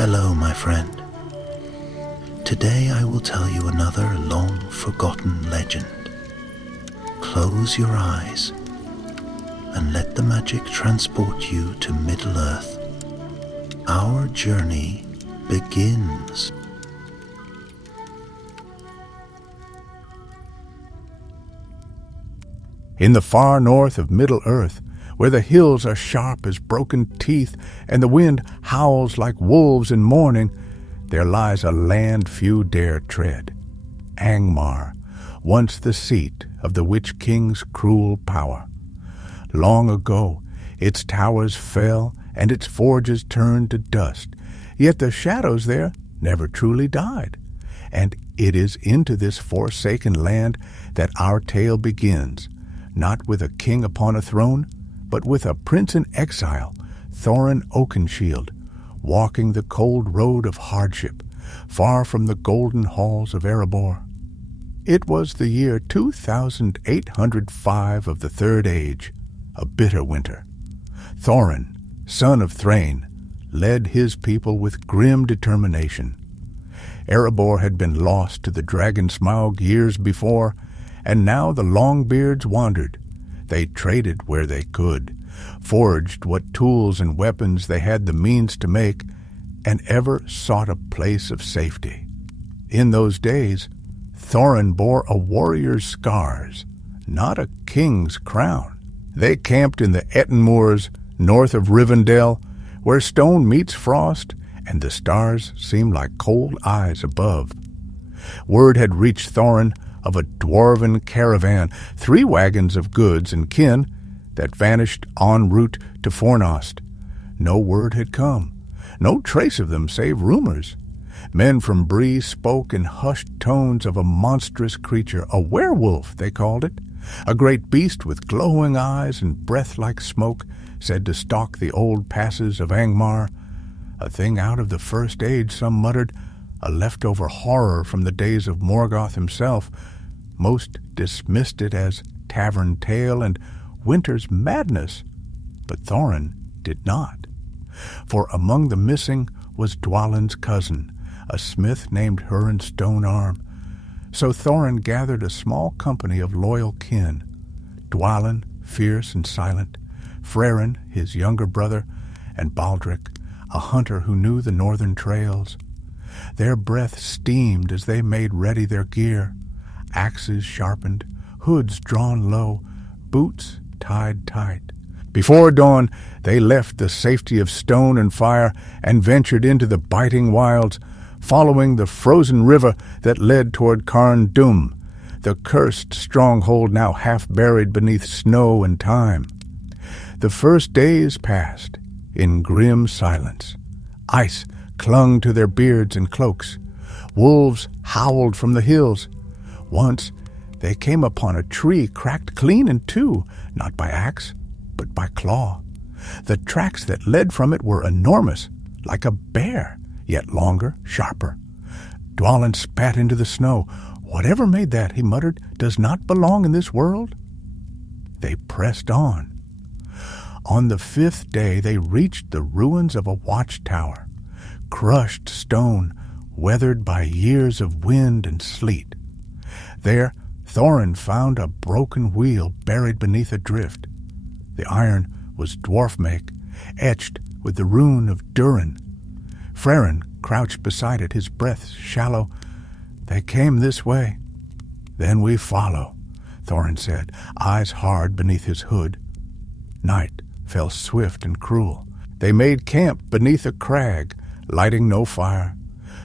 Hello, my friend. Today I will tell you another long-forgotten legend. Close your eyes and let the magic transport you to Middle-earth. Our journey begins. In the far north of Middle-earth, where the hills are sharp as broken teeth and the wind howls like wolves in mourning, there lies a land few dare tread. Angmar, once the seat of the Witch King's cruel power. Long ago, its towers fell and its forges turned to dust, yet the shadows there never truly died. And it is into this forsaken land that our tale begins, not with a king upon a throne, but with a prince in exile, Thorin Oakenshield, walking the cold road of hardship, far from the golden halls of Erebor. It was the year 2805 of the Third Age, a bitter winter. Thorin, son of Thrain, led his people with grim determination. Erebor had been lost to the dragon Smaug years before, and now the Longbeards wandered. They traded where they could, forged what tools and weapons they had the means to make, and ever sought a place of safety. In those days, Thorin bore a warrior's scars, not a king's crown. They camped in the Etten Moors, north of Rivendell, where stone meets frost, and the stars seemed like cold eyes above. Word had reached Thorin of a dwarven caravan, 3 wagons of goods and kin, that vanished en route to Fornost. No word had come, no trace of them save rumors. Men from Bree spoke in hushed tones of a monstrous creature, a werewolf they called it, a great beast with glowing eyes and breath like smoke, said to stalk the old passes of Angmar. A thing out of the First Age, some muttered, a leftover horror from the days of Morgoth himself. Most dismissed it as tavern tale and winter's madness, but Thorin did not. For among the missing was Dwalin's cousin, a smith named Hurin Stonearm. So Thorin gathered a small company of loyal kin, Dwalin, fierce and silent, Frerin, his younger brother, and Baldric, a hunter who knew the northern trails. Their breath steamed as they made ready their gear, axes sharpened, hoods drawn low, boots tied tight. Before dawn, they left the safety of stone and fire and ventured into the biting wilds, following the frozen river that led toward Carn Dûm, the cursed stronghold now half buried beneath snow and time. The first days passed in grim silence. Ice clung to their beards and cloaks. Wolves howled from the hills. Once they came upon a tree cracked clean in two, not by axe, but by claw. The tracks that led from it were enormous, like a bear, yet longer, sharper. Dwalin spat into the snow. Whatever made that, he muttered, does not belong in this world. They pressed on. On the 5th day they reached the ruins of a watchtower, crushed stone, weathered by years of wind and sleet. There Thorin found a broken wheel buried beneath a drift. The iron was dwarf-make, etched with the rune of Durin. Frerin crouched beside it, his breath shallow. They came this way. Then we follow, Thorin said, eyes hard beneath his hood. Night fell swift and cruel. They made camp beneath a crag, lighting no fire.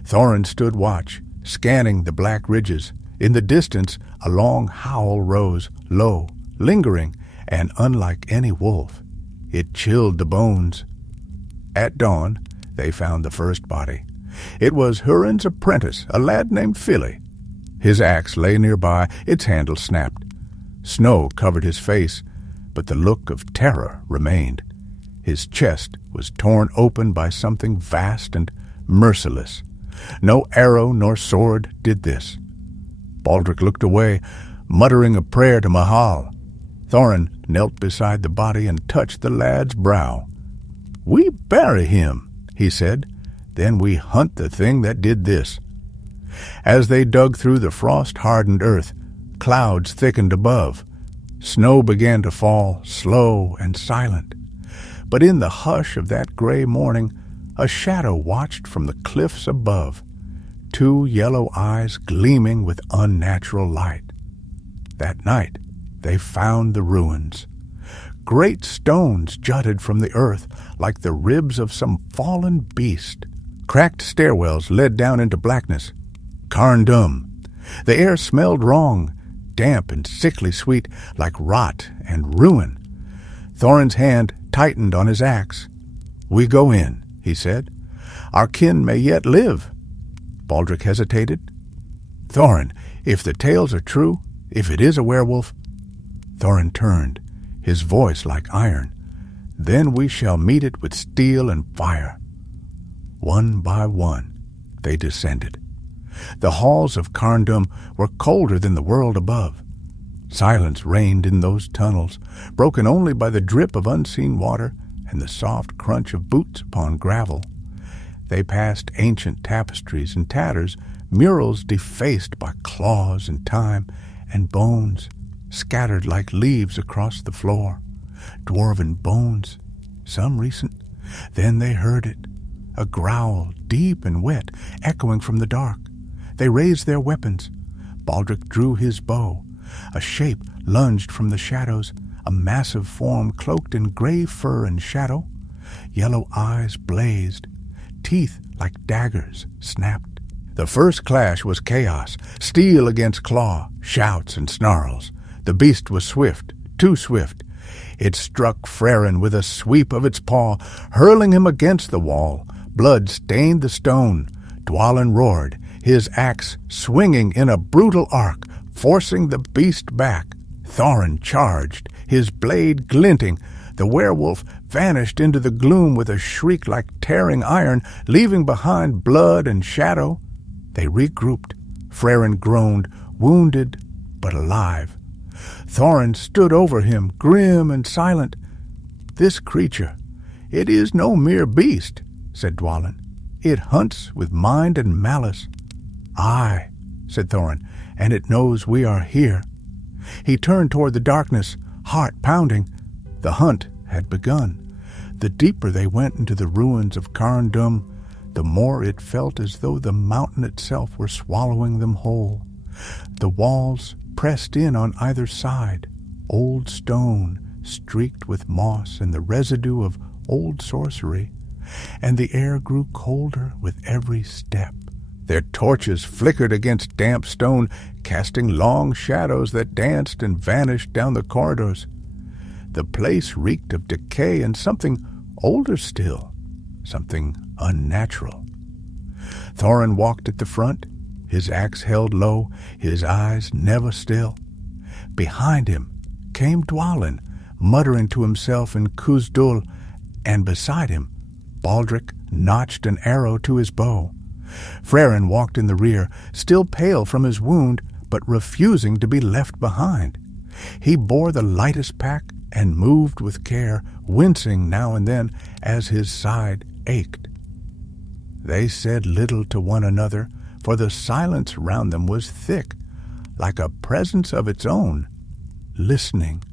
Thorin stood watch, scanning the black ridges. In the distance, a long howl rose, low, lingering, and unlike any wolf. It chilled the bones. At dawn, they found the first body. It was Hurin's apprentice, a lad named Fili. His axe lay nearby, its handle snapped. Snow covered his face, but the look of terror remained. His chest was torn open by something vast and merciless. No arrow nor sword did this. Baldric looked away, muttering a prayer to Mahal. Thorin knelt beside the body and touched the lad's brow. "We bury him," he said. Then we hunt the thing that did this." As they dug through the frost-hardened earth, clouds thickened above. Snow began to fall, slow and silent. But in the hush of that gray morning, a shadow watched from the cliffs above, 2 yellow eyes gleaming with unnatural light. That night they found the ruins. Great stones jutted from the earth like the ribs of some fallen beast. Cracked stairwells led down into blackness. Carndum. The air smelled wrong, damp and sickly sweet, like rot and ruin. Thorin's hand tightened on his axe. "We go in," he said. "Our kin may yet live." Baldric hesitated. "Thorin, if the tales are true, if it is a werewolf—" Thorin turned, his voice like iron. "Then we shall meet it with steel and fire." One by one they descended. The halls of Carndum were colder than the world above. Silence reigned in those tunnels, broken only by the drip of unseen water and the soft crunch of boots upon gravel. They passed ancient tapestries and tatters, murals defaced by claws and time, and bones scattered like leaves across the floor. Dwarven bones, some recent. Then they heard it, a growl deep and wet, echoing from the dark. They raised their weapons. Baldric drew his bow. A shape lunged from the shadows, a massive form cloaked in gray fur and shadow. Yellow eyes blazed. Teeth like daggers snapped. The first clash was chaos, steel against claw, shouts and snarls. The beast was swift, too swift. It struck Frerin with a sweep of its paw, hurling him against the wall. Blood stained the stone. Dwalin roared, his axe swinging in a brutal arc, forcing the beast back. Thorin charged, his blade glinting. The werewolf vanished into the gloom with a shriek like tearing iron, leaving behind blood and shadow. They regrouped. Frerin groaned, wounded but alive. Thorin stood over him, grim and silent. "This creature, it is no mere beast," said Dwalin. "It hunts with mind and malice." "Aye," said Thorin, "and it knows we are here." He turned toward the darkness, heart pounding. The hunt had begun. The deeper they went into the ruins of Carndum, the more it felt as though the mountain itself were swallowing them whole. The walls pressed in on either side, old stone streaked with moss and the residue of old sorcery, and the air grew colder with every step. Their torches flickered against damp stone, casting long shadows that danced and vanished down the corridors. The place reeked of decay and something older still, something unnatural. Thorin walked at the front, his axe held low, his eyes never still. Behind him came Dwalin, muttering to himself in Khuzdul, and beside him Baldric notched an arrow to his bow. Frerin walked in the rear, still pale from his wound, but refusing to be left behind. He bore the lightest pack and moved with care, wincing now and then as his side ached. They said little to one another, for the silence round them was thick, like a presence of its own, listening.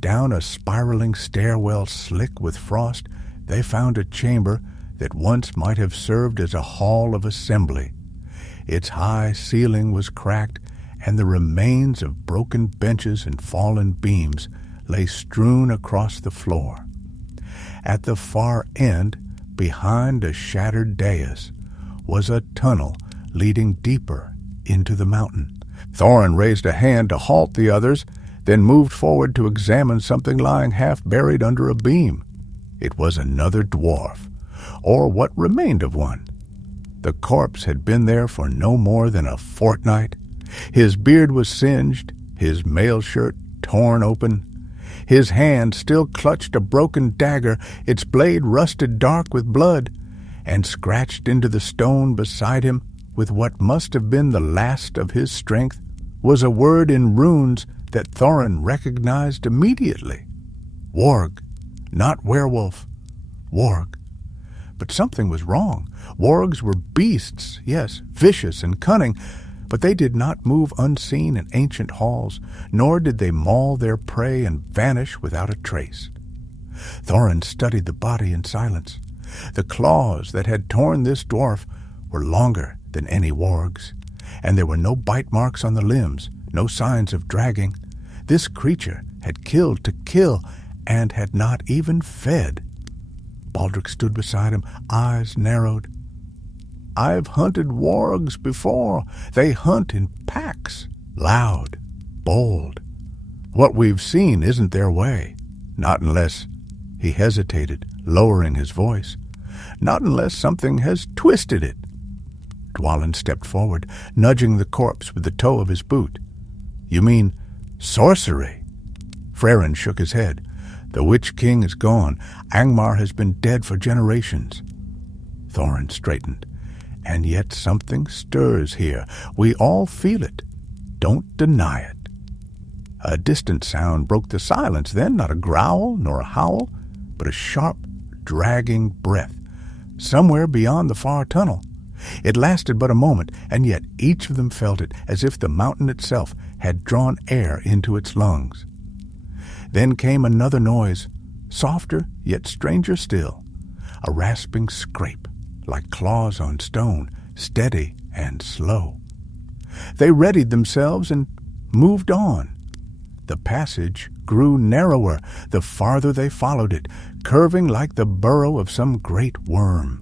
Down a spiraling stairwell slick with frost, they found a chamber that once might have served as a hall of assembly. Its high ceiling was cracked, and the remains of broken benches and fallen beams lay strewn across the floor. At the far end, behind a shattered dais, was a tunnel leading deeper into the mountain. Thorin raised a hand to halt the others, then moved forward to examine something lying half-buried under a beam. It was another dwarf, or what remained of one. The corpse had been there for no more than a fortnight. His beard was singed, his mail shirt torn open. His hand still clutched a broken dagger, its blade rusted dark with blood, and scratched into the stone beside him with what must have been the last of his strength was a word in runes that Thorin recognized immediately. Warg, not werewolf, warg. But something was wrong. Wargs were beasts, yes, vicious and cunning, but they did not move unseen in ancient halls, nor did they maul their prey and vanish without a trace. Thorin studied the body in silence. The claws that had torn this dwarf were longer than any warg's, and there were no bite marks on the limbs, no signs of dragging. This creature had killed to kill, and had not even fed. Baldric stood beside him, eyes narrowed. "I've hunted wargs before. They hunt in packs, loud, bold. What we've seen isn't their way. Not unless—" He hesitated, lowering his voice. "Not unless something has twisted it." Dwalin stepped forward, nudging the corpse with the toe of his boot. "You mean sorcery?" Frerin shook his head. "The Witch King is gone. Angmar has been dead for generations." Thorin straightened. "And yet something stirs here. We all feel it. Don't deny it." A distant sound broke the silence then, not a growl nor a howl, but a sharp, dragging breath, somewhere beyond the far tunnel. It lasted but a moment, and yet each of them felt it, as if the mountain itself had drawn air into its lungs. Then came another noise, softer yet stranger still, a rasping scrape, like claws on stone, steady and slow. They readied themselves and moved on. The passage grew narrower the farther they followed it, curving like the burrow of some great worm.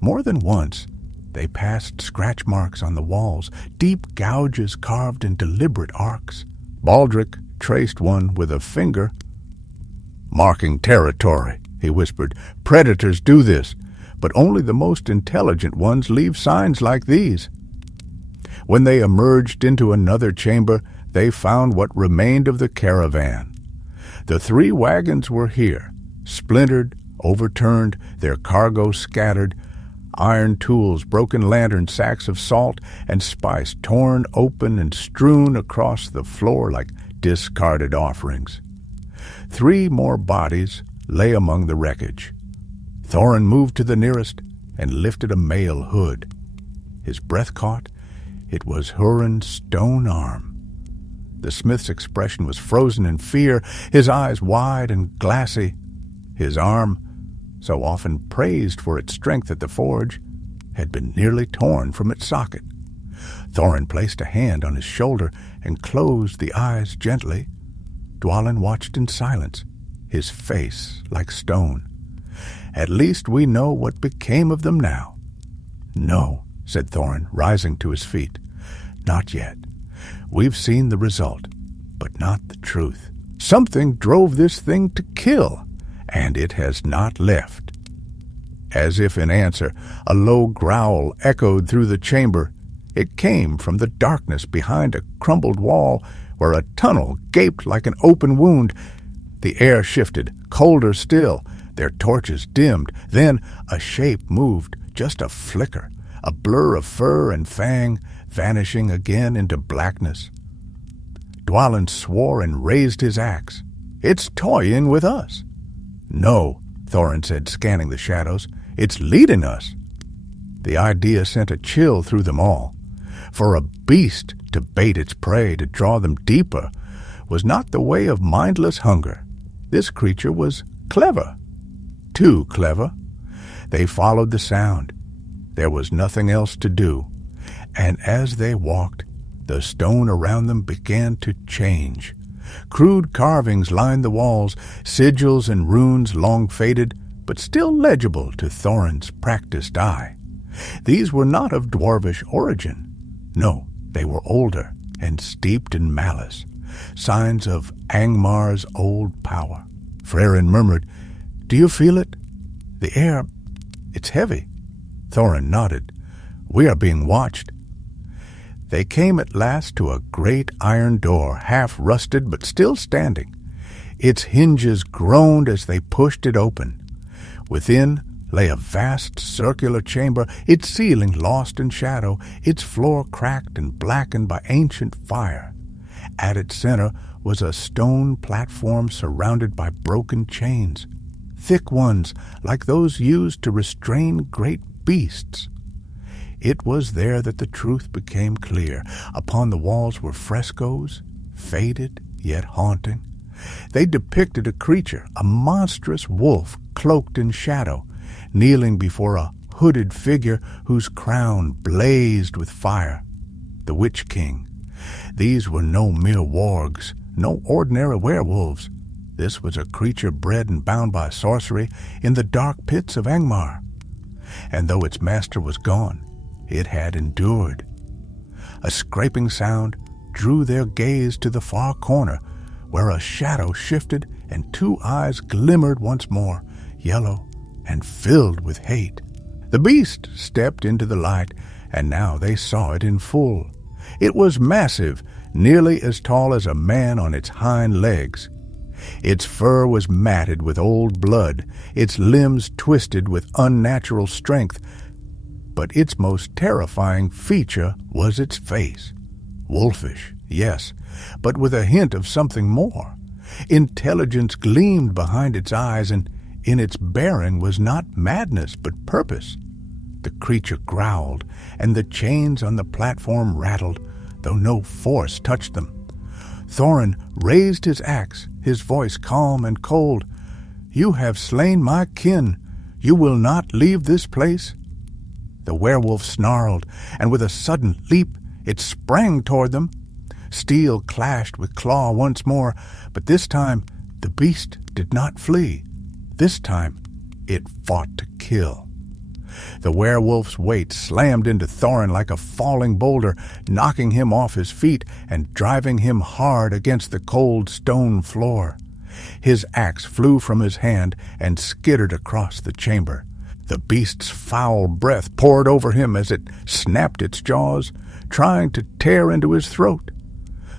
More than once they passed scratch marks on the walls, deep gouges carved in deliberate arcs. Baldric traced one with a finger. "Marking territory," he whispered. "Predators do this, but only the most intelligent ones leave signs like these." When they emerged into another chamber, they found what remained of the caravan. The 3 wagons were here, splintered, overturned, their cargo scattered, iron tools, broken lanterns, sacks of salt and spice torn open and strewn across the floor like discarded offerings. 3 more bodies lay among the wreckage. Thorin moved to the nearest and lifted a mail hood. His breath caught. It was Hurin's stone arm. The smith's expression was frozen in fear, his eyes wide and glassy. His arm, so often praised for its strength at the forge, had been nearly torn from its socket. Thorin placed a hand on his shoulder and closed the eyes gently. Dwalin watched in silence, his face like stone. "At least we know what became of them now." "No," said Thorin, rising to his feet. "Not yet. We've seen the result, but not the truth. Something drove this thing to kill, and it has not left." As if in answer, a low growl echoed through the chamber. It came from the darkness behind a crumbled wall where a tunnel gaped like an open wound. The air shifted, colder still. Their torches dimmed. Then a shape moved, just a flicker, a blur of fur and fang, vanishing again into blackness. Dwalin swore and raised his axe. "It's toying with us." "No," Thorin said, scanning the shadows. "It's leading us." The idea sent a chill through them all. For a beast to bait its prey, to draw them deeper, was not the way of mindless hunger. This creature was clever. Too clever. They followed the sound. There was nothing else to do. And as they walked, the stone around them began to change. Crude carvings lined the walls, sigils and runes long faded, but still legible to Thorin's practiced eye. These were not of dwarvish origin. No, they were older and steeped in malice, signs of Angmar's old power. Frerin murmured, "Do you feel it? The air, it's heavy." Thorin nodded. "We are being watched." They came at last to a great iron door, half rusted but still standing. Its hinges groaned as they pushed it open. Within lay a vast circular chamber, its ceiling lost in shadow, its floor cracked and blackened by ancient fire. At its center was a stone platform surrounded by broken chains. thick ones like those used to restrain great beasts. It was there that the truth became clear. Upon the walls were frescoes, faded yet haunting. They depicted a creature, a monstrous wolf cloaked in shadow, kneeling before a hooded figure whose crown blazed with fire. The Witch King. These were no mere wargs, no ordinary werewolves. This was a creature bred and bound by sorcery in the dark pits of Angmar. And though its master was gone, it had endured. A scraping sound drew their gaze to the far corner, where a shadow shifted and two eyes glimmered once more, yellow and filled with hate. The beast stepped into the light, and now they saw it in full. It was massive, nearly as tall as a man on its hind legs. Its fur was matted with old blood, its limbs twisted with unnatural strength, but its most terrifying feature was its face. Wolfish, yes, but with a hint of something more. Intelligence gleamed behind its eyes, and in its bearing was not madness but purpose. The creature growled, and the chains on the platform rattled, though no force touched them. Thorin raised his axe, his voice calm and cold. "You have slain my kin. You will not leave this place." The werewolf snarled, and with a sudden leap it sprang toward them. Steel clashed with claw once more, but this time the beast did not flee. This time it fought to kill. The werewolf's weight slammed into Thorin like a falling boulder, knocking him off his feet and driving him hard against the cold stone floor. His axe flew from his hand and skittered across the chamber. The beast's foul breath poured over him as it snapped its jaws, trying to tear into his throat.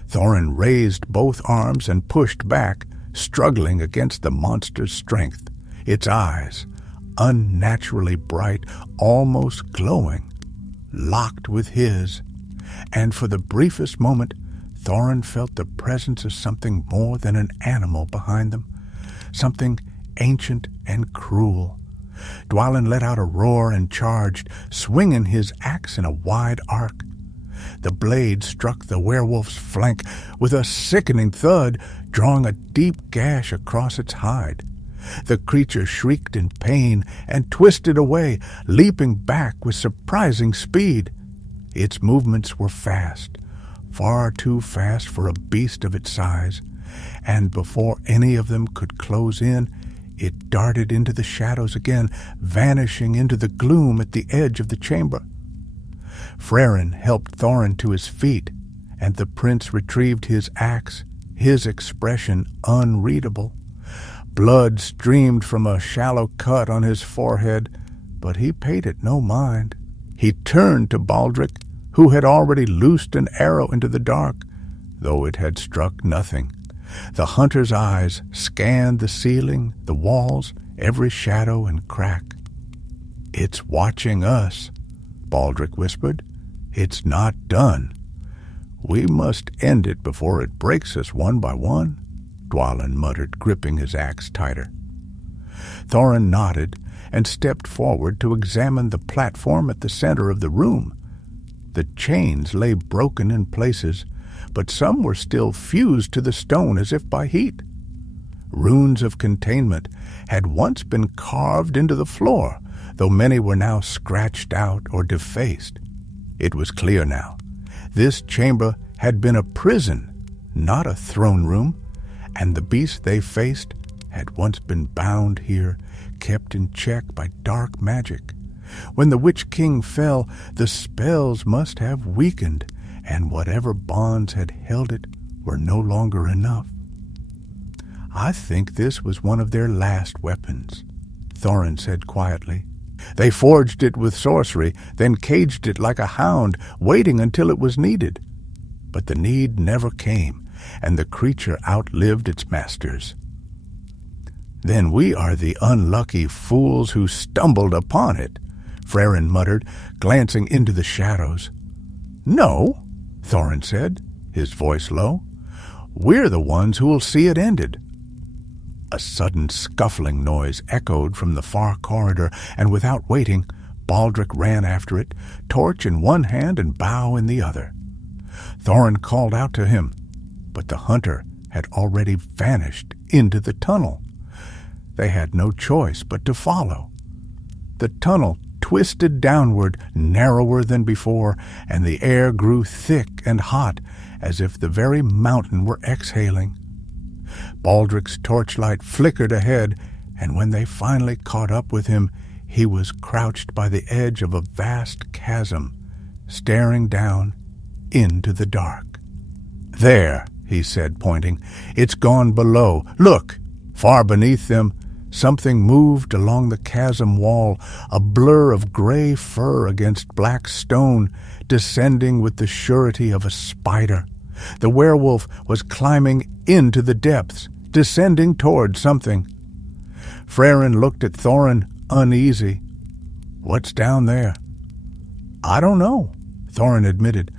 Thorin raised both arms and pushed back, struggling against the monster's strength. Its eyes, unnaturally bright, almost glowing, locked with his, and for the briefest moment Thorin felt the presence of something more than an animal behind them, something ancient and cruel. Dwalin let out a roar and charged, swinging his axe in a wide arc. The blade struck the werewolf's flank with a sickening thud, drawing a deep gash across its hide. The creature shrieked in pain and twisted away, leaping back with surprising speed. Its movements were fast, far too fast for a beast of its size, and before any of them could close in, it darted into the shadows again, vanishing into the gloom at the edge of the chamber. Frerin helped Thorin to his feet, and the prince retrieved his axe, his expression unreadable. Blood streamed from a shallow cut on his forehead, but he paid it no mind. He turned to Baldric, who had already loosed an arrow into the dark, though it had struck nothing. The hunter's eyes scanned the ceiling, the walls, every shadow and crack. "It's watching us," Baldric whispered. "It's not done. We must end it before it breaks us one by one," Dwalin muttered, gripping his axe tighter. Thorin nodded and stepped forward to examine the platform at the center of the room. The chains lay broken in places, but some were still fused to the stone as if by heat. Runes of containment had once been carved into the floor, though many were now scratched out or defaced. It was clear now. This chamber had been a prison, not a throne room, and the beast they faced had once been bound here, kept in check by dark magic. When the Witch King fell, the spells must have weakened, and whatever bonds had held it were no longer enough. "I think this was one of their last weapons," Thorin said quietly. "They forged it with sorcery, then caged it like a hound, waiting until it was needed. But the need never came, and the creature outlived its masters." "Then we are the unlucky fools who stumbled upon it," Frerin muttered, glancing into the shadows. "No," Thorin said, his voice low. "We're the ones who'll see it ended." A sudden scuffling noise echoed from the far corridor, and without waiting, Baldric ran after it, torch in one hand and bow in the other. Thorin called out to him, but the hunter had already vanished into the tunnel. They had no choice but to follow. The tunnel twisted downward, narrower than before, and the air grew thick and hot, as if the very mountain were exhaling. Baldric's torchlight flickered ahead, and when they finally caught up with him, he was crouched by the edge of a vast chasm, staring down into the dark. "There," he said, pointing. "It's gone below. Look!" Far beneath them, something moved along the chasm wall, a blur of gray fur against black stone, descending with the surety of a spider. The werewolf was climbing into the depths, descending toward something. Frerin looked at Thorin, uneasy. "What's down there?" "I don't know," Thorin admitted,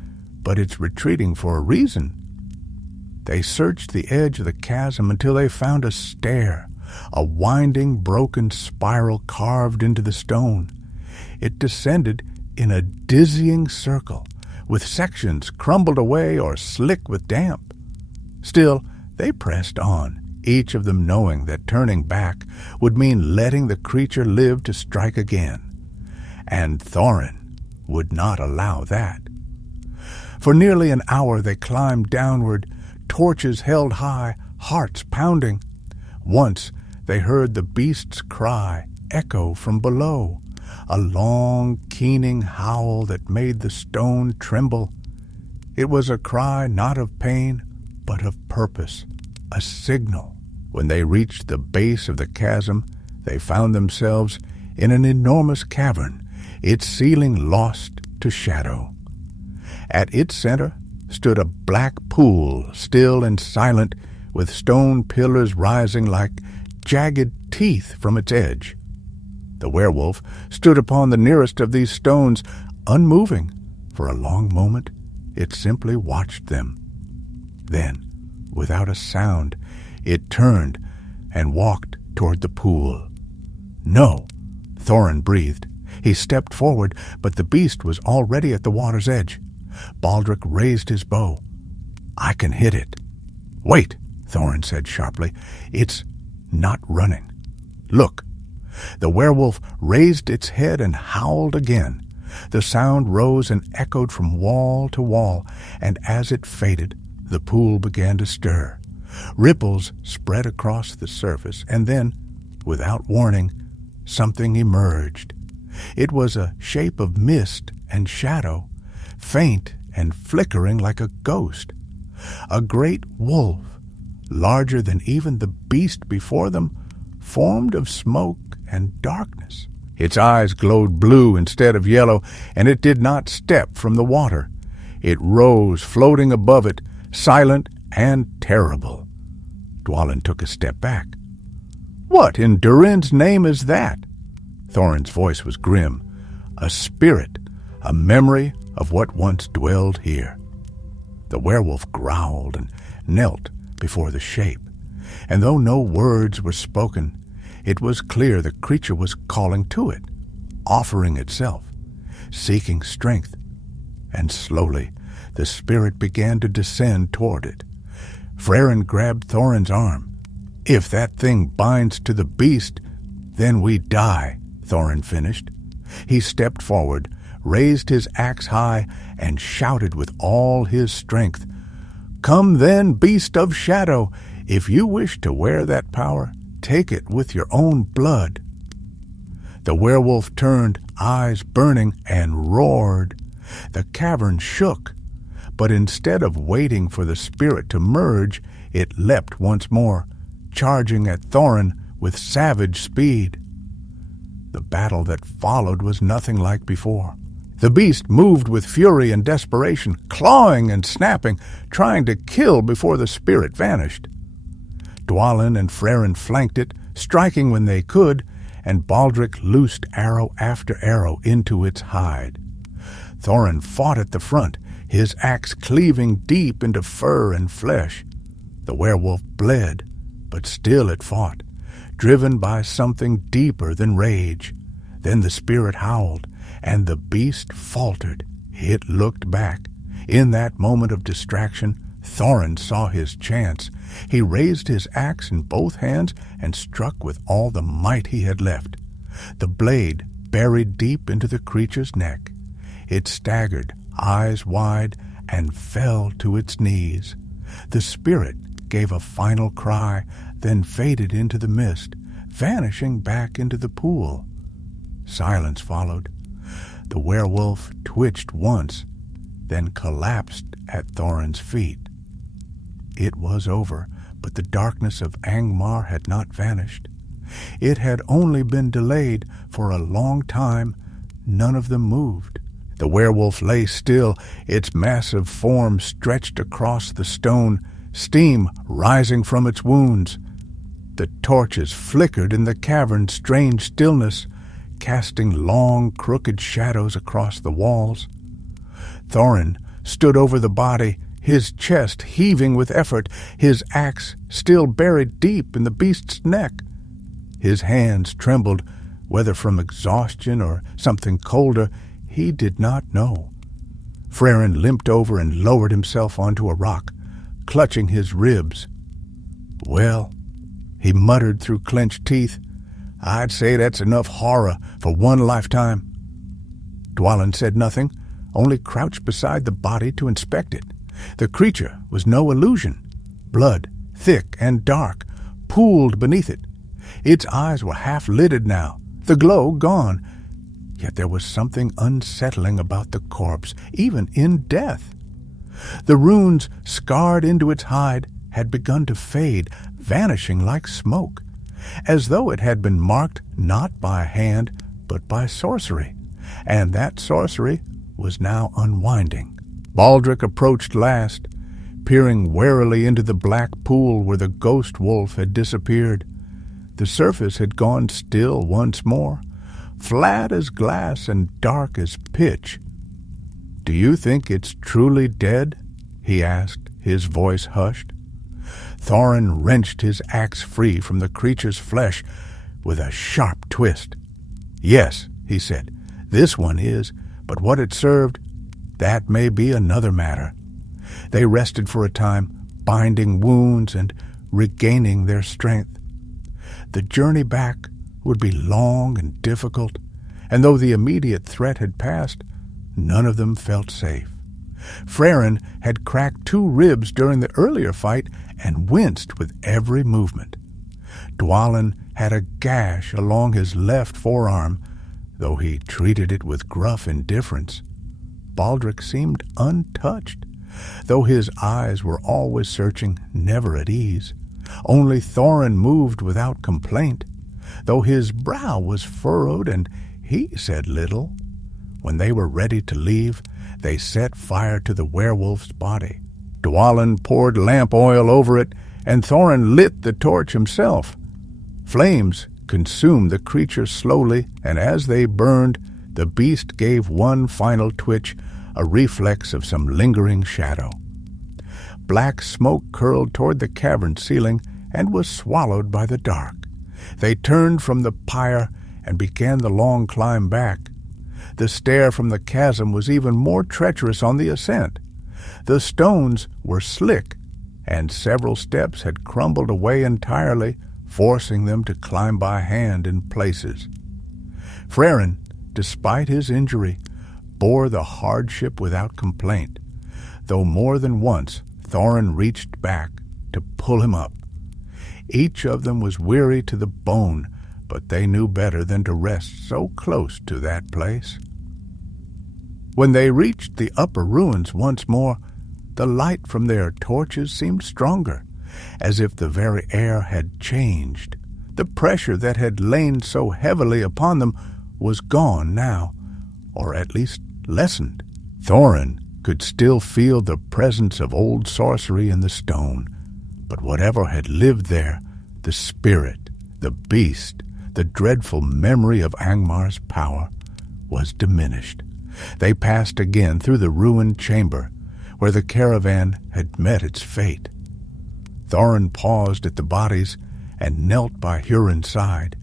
"but it's retreating for a reason." They searched the edge of the chasm until they found a stair, a winding, broken spiral carved into the stone. It descended in a dizzying circle, with sections crumbled away or slick with damp. Still, they pressed on, each of them knowing that turning back would mean letting the creature live to strike again. And Thorin would not allow that. For nearly an hour they climbed downward, torches held high, hearts pounding. Once they heard the beast's cry echo from below, a long, keening howl that made the stone tremble. It was a cry not of pain, but of purpose, a signal. When they reached the base of the chasm, they found themselves in an enormous cavern, its ceiling lost to shadow. At its center stood a black pool, still and silent, with stone pillars rising like jagged teeth from its edge. The werewolf stood upon the nearest of these stones, unmoving. For a long moment it simply watched them. Then, without a sound, it turned and walked toward the pool. "No," Thorin breathed. He stepped forward, but the beast was already at the water's edge. Baldric raised his bow. "I can hit it." "Wait," Thorin said sharply. "It's not running. Look." The werewolf raised its head and howled again. The sound rose and echoed from wall to wall, and as it faded, the pool began to stir. Ripples spread across the surface, and then, without warning, something emerged. It was a shape of mist and shadow, faint and flickering like a ghost. A great wolf, larger than even the beast before them, formed of smoke and darkness. Its eyes glowed blue instead of yellow, and it did not step from the water. It rose, floating above it, silent and terrible. Dwalin took a step back. "What in Durin's name is that?" Thorin's voice was grim. "A spirit, a memory of what once dwelled here." The werewolf growled and knelt before the shape, and though no words were spoken, it was clear the creature was calling to it, offering itself, seeking strength, and slowly the spirit began to descend toward it. Frerin grabbed Thorin's arm. "If that thing binds to the beast, then we die," Thorin finished. He stepped forward, raised his axe high, and shouted with all his strength, "Come then, beast of shadow! If you wish to wear that power, take it with your own blood." The werewolf turned, eyes burning, and roared. The cavern shook, but instead of waiting for the spirit to merge, it leapt once more, charging at Thorin with savage speed. The battle that followed was nothing like before. The beast moved with fury and desperation, clawing and snapping, trying to kill before the spirit vanished. Dwalin and Frerin flanked it, striking when they could, and Baldric loosed arrow after arrow into its hide. Thorin fought at the front, his axe cleaving deep into fur and flesh. The werewolf bled, but still it fought, driven by something deeper than rage. Then the spirit howled, and the beast faltered. It looked back. In that moment of distraction, Thorin saw his chance. He raised his axe in both hands and struck with all the might he had left. The blade buried deep into the creature's neck. It staggered, eyes wide, and fell to its knees. The spirit gave a final cry, then faded into the mist, vanishing back into the pool. Silence followed. The werewolf twitched once, then collapsed at Thorin's feet. It was over, but the darkness of Angmar had not vanished. It had only been delayed for a long time. None of them moved. The werewolf lay still, its massive form stretched across the stone, steam rising from its wounds. The torches flickered in the cavern's strange stillness, casting long, crooked shadows across the walls. Thorin stood over the body, his chest heaving with effort, his axe still buried deep in the beast's neck. His hands trembled, whether from exhaustion or something colder, he did not know. Frerin limped over and lowered himself onto a rock, clutching his ribs. "Well," he muttered through clenched teeth, "I'd say that's enough horror for one lifetime." Dwalin said nothing, only crouched beside the body to inspect it. The creature was no illusion. Blood, thick and dark, pooled beneath it. Its eyes were half-lidded now, the glow gone. Yet there was something unsettling about the corpse, even in death. The runes scarred into its hide had begun to fade, vanishing like smoke, as though it had been marked not by hand, but by sorcery, and that sorcery was now unwinding. Baldric approached last, peering warily into the black pool where the ghost wolf had disappeared. The surface had gone still once more, flat as glass and dark as pitch. "Do you think it's truly dead?" he asked, his voice hushed. Thorin wrenched his axe free from the creature's flesh with a sharp twist. "Yes," he said, "this one is, but what it served, that may be another matter." They rested for a time, binding wounds and regaining their strength. The journey back would be long and difficult, and though the immediate threat had passed, none of them felt safe. Frerin had cracked 2 ribs during the earlier fight and winced with every movement. Dwalin had a gash along his left forearm, though he treated it with gruff indifference. Baldric seemed untouched, though his eyes were always searching, never at ease. Only Thorin moved without complaint, though his brow was furrowed and he said little. When they were ready to leave, they set fire to the werewolf's body. Dwalin poured lamp oil over it, and Thorin lit the torch himself. Flames consumed the creature slowly, and as they burned, the beast gave one final twitch, a reflex of some lingering shadow. Black smoke curled toward the cavern ceiling and was swallowed by the dark. They turned from the pyre and began the long climb back. The stair from the chasm was even more treacherous on the ascent. The stones were slick, and several steps had crumbled away entirely, forcing them to climb by hand in places. Frerin, despite his injury, bore the hardship without complaint, though more than once Thorin reached back to pull him up. Each of them was weary to the bone, but they knew better than to rest so close to that place. When they reached the upper ruins once more, the light from their torches seemed stronger, as if the very air had changed. The pressure that had lain so heavily upon them was gone now, or at least lessened. Thorin could still feel the presence of old sorcery in the stone, but whatever had lived there, the spirit, the beast, the dreadful memory of Angmar's power, was diminished. They passed again through the ruined chamber, where the caravan had met its fate. Thorin paused at the bodies and knelt by Hurin's side.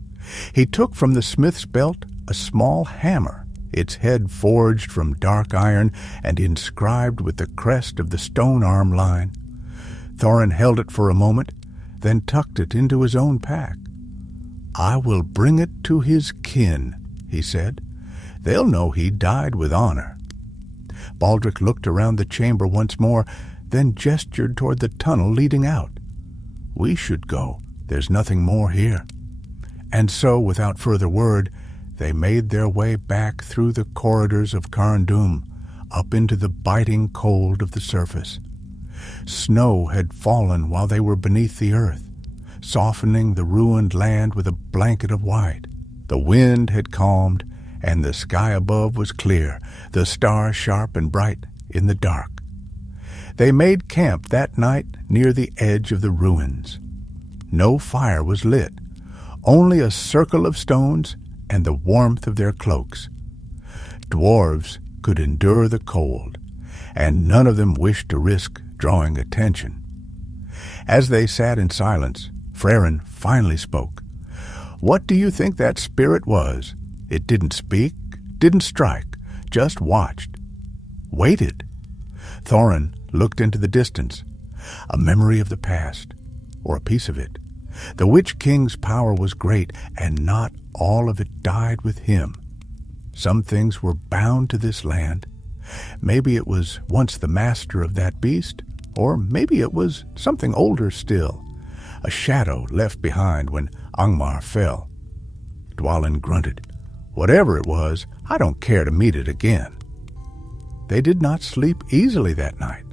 He took from the smith's belt a small hammer, its head forged from dark iron and inscribed with the crest of the stone arm line. Thorin held it for a moment, then tucked it into his own pack. "I will bring it to his kin," he said. "They'll know he died with honor." Baldric looked around the chamber once more, then gestured toward the tunnel leading out. "We should go. There's nothing more here." And so, without further word, they made their way back through the corridors of Carndum, up into the biting cold of the surface. Snow had fallen while they were beneath the earth, softening the ruined land with a blanket of white. The wind had calmed, and the sky above was clear, the stars sharp and bright in the dark. They made camp that night near the edge of the ruins. No fire was lit, only a circle of stones and the warmth of their cloaks. Dwarves could endure the cold, and none of them wished to risk drawing attention. As they sat in silence, Frerin finally spoke. "What do you think that spirit was? It didn't speak, didn't strike, just watched. Waited." Thorin looked into the distance, a memory of the past, or a piece of it. The Witch King's power was great, and not all of it died with him. Some things were bound to this land. Maybe it was once the master of that beast, or maybe it was something older still, a shadow left behind when Angmar fell. Dwalin grunted. "Whatever it was, I don't care to meet it again." They did not sleep easily that night.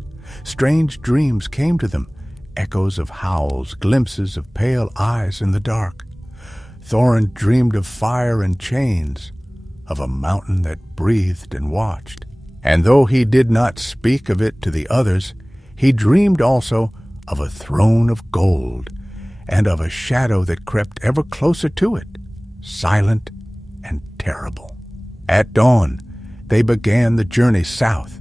Strange dreams came to them, echoes of howls, glimpses of pale eyes in the dark. Thorin dreamed of fire and chains, of a mountain that breathed and watched. And though he did not speak of it to the others, he dreamed also of a throne of gold, and of a shadow that crept ever closer to it, silent and terrible. At dawn, they began the journey south.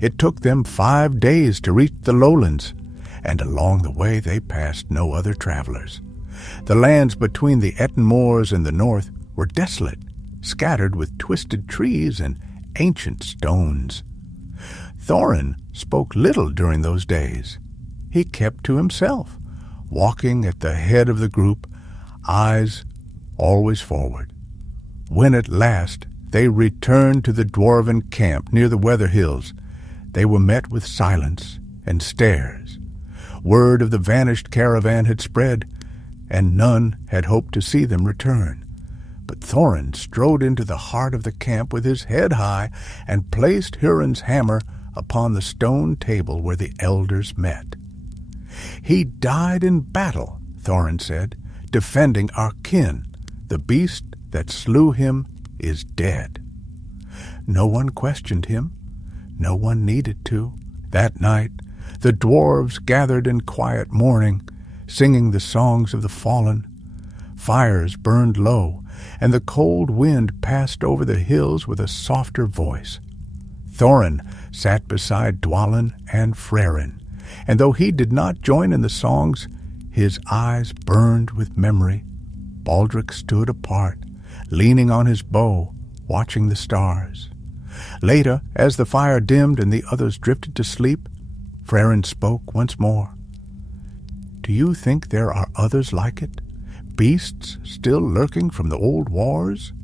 It took them 5 days to reach the lowlands, and along the way they passed no other travelers. The lands between the Etten Moors and the north were desolate, scattered with twisted trees and ancient stones. Thorin spoke little during those days. He kept to himself, walking at the head of the group, eyes always forward. When at last they returned to the dwarven camp near the Weather Hills, they were met with silence and stares. Word of the vanished caravan had spread, and none had hoped to see them return. But Thorin strode into the heart of the camp with his head high and placed Hurin's hammer upon the stone table where the elders met. "He died in battle," Thorin said, "defending our kin. The beast that slew him is dead." No one questioned him. No one needed to. That night, the dwarves gathered in quiet mourning, singing the songs of the fallen. Fires burned low, and the cold wind passed over the hills with a softer voice. Thorin sat beside Dwalin and Frerin, and though he did not join in the songs, his eyes burned with memory. Baldric stood apart, leaning on his bow, watching the stars. Later, as the fire dimmed and the others drifted to sleep, Frerin spoke once more. "Do you think there are others like it? Beasts still lurking from the old wars?"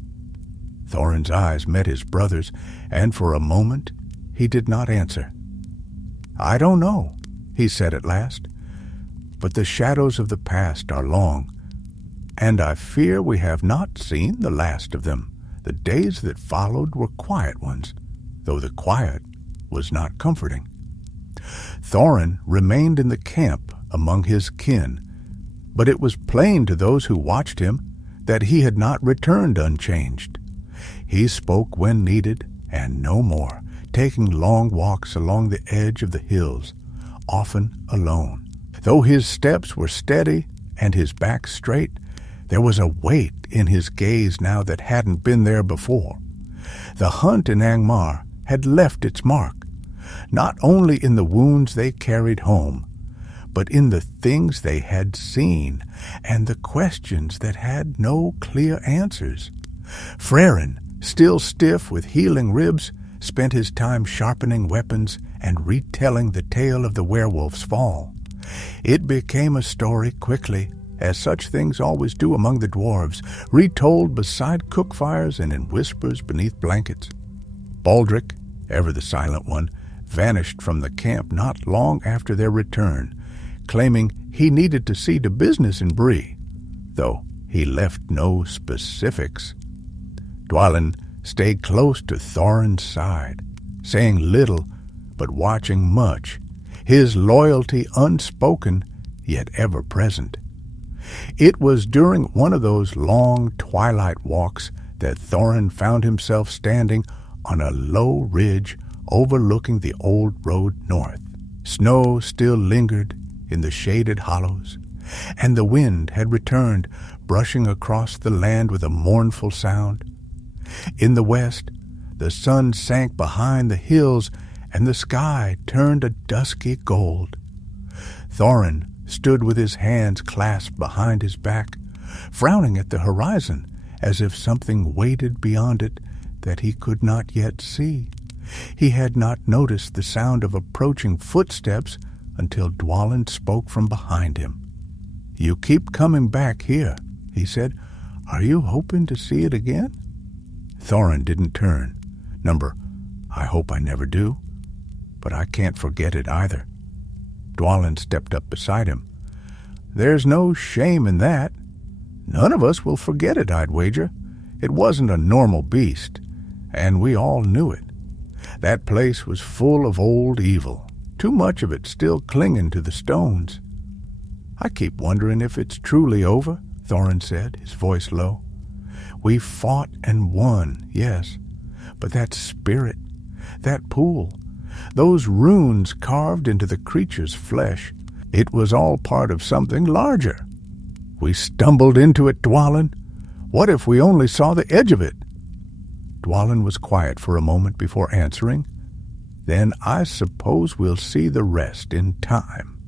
Thorin's eyes met his brother's, and for a moment he did not answer. "I don't know," he said at last, "but the shadows of the past are long, and I fear we have not seen the last of them. The days that followed were quiet ones, though the quiet was not comforting." Thorin remained in the camp among his kin, but it was plain to those who watched him that he had not returned unchanged. He spoke when needed, and no more, taking long walks along the edge of the hills, often alone. Though his steps were steady and his back straight, there was a weight in his gaze now that hadn't been there before. The hunt in Angmar had left its mark, not only in the wounds they carried home, but in the things they had seen and the questions that had no clear answers. Frerin, still stiff with healing ribs, spent his time sharpening weapons and retelling the tale of the werewolf's fall. It became a story quickly, as such things always do among the dwarves, retold beside cook fires and in whispers beneath blankets. Baldric, ever the silent one, vanished from the camp not long after their return, claiming he needed to see to business in Bree, though he left no specifics. Dwalin stayed close to Thorin's side, saying little but watching much, his loyalty unspoken yet ever present. It was during one of those long twilight walks that Thorin found himself standing on a low ridge overlooking the old road north. Snow still lingered in the shaded hollows, and the wind had returned, brushing across the land with a mournful sound. In the west, the sun sank behind the hills, and the sky turned a dusky gold. Thorin stood with his hands clasped behind his back, frowning at the horizon as if something waited beyond it that he could not yet see. He had not noticed the sound of approaching footsteps until Dwalin spoke from behind him. "You keep coming back here," he said. "Are you hoping to see it again?" Thorin didn't turn. I hope I never do, but I can't forget it either. Dwalin stepped up beside him. "There's no shame in that. None of us will forget it, I'd wager. It wasn't a normal beast, and we all knew it. That place was full of old evil, too much of it still clinging to the stones." "I keep wondering if it's truly over," Thorin said, his voice low. "We fought and won, yes, but that spirit, that pool, those runes carved into the creature's flesh, it was all part of something larger. We stumbled into it, Dwalin. What if we only saw the edge of it?" Dwalin was quiet for a moment before answering. "Then I suppose we'll see the rest in time."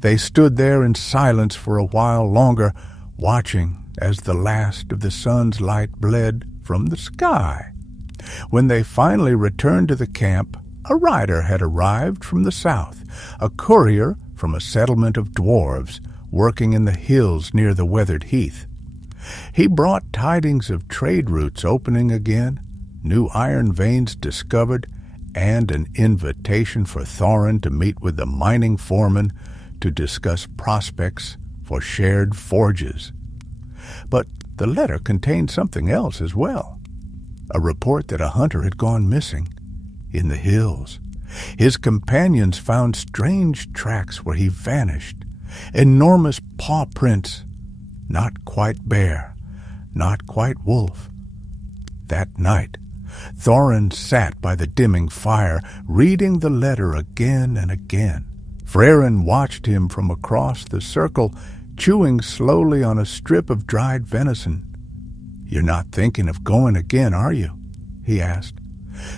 They stood there in silence for a while longer, watching as the last of the sun's light bled from the sky. When they finally returned to the camp, a rider had arrived from the south, a courier from a settlement of dwarves working in the hills near the weathered heath. He brought tidings of trade routes opening again, new iron veins discovered, and an invitation for Thorin to meet with the mining foreman to discuss prospects for shared forges. But the letter contained something else as well, a report that a hunter had gone missing in the hills. His companions found strange tracks where he vanished, enormous paw prints, not quite bear, not quite wolf. That night, Thorin sat by the dimming fire, reading the letter again and again. Frerin watched him from across the circle, chewing slowly on a strip of dried venison. "You're not thinking of going again, are you?" he asked.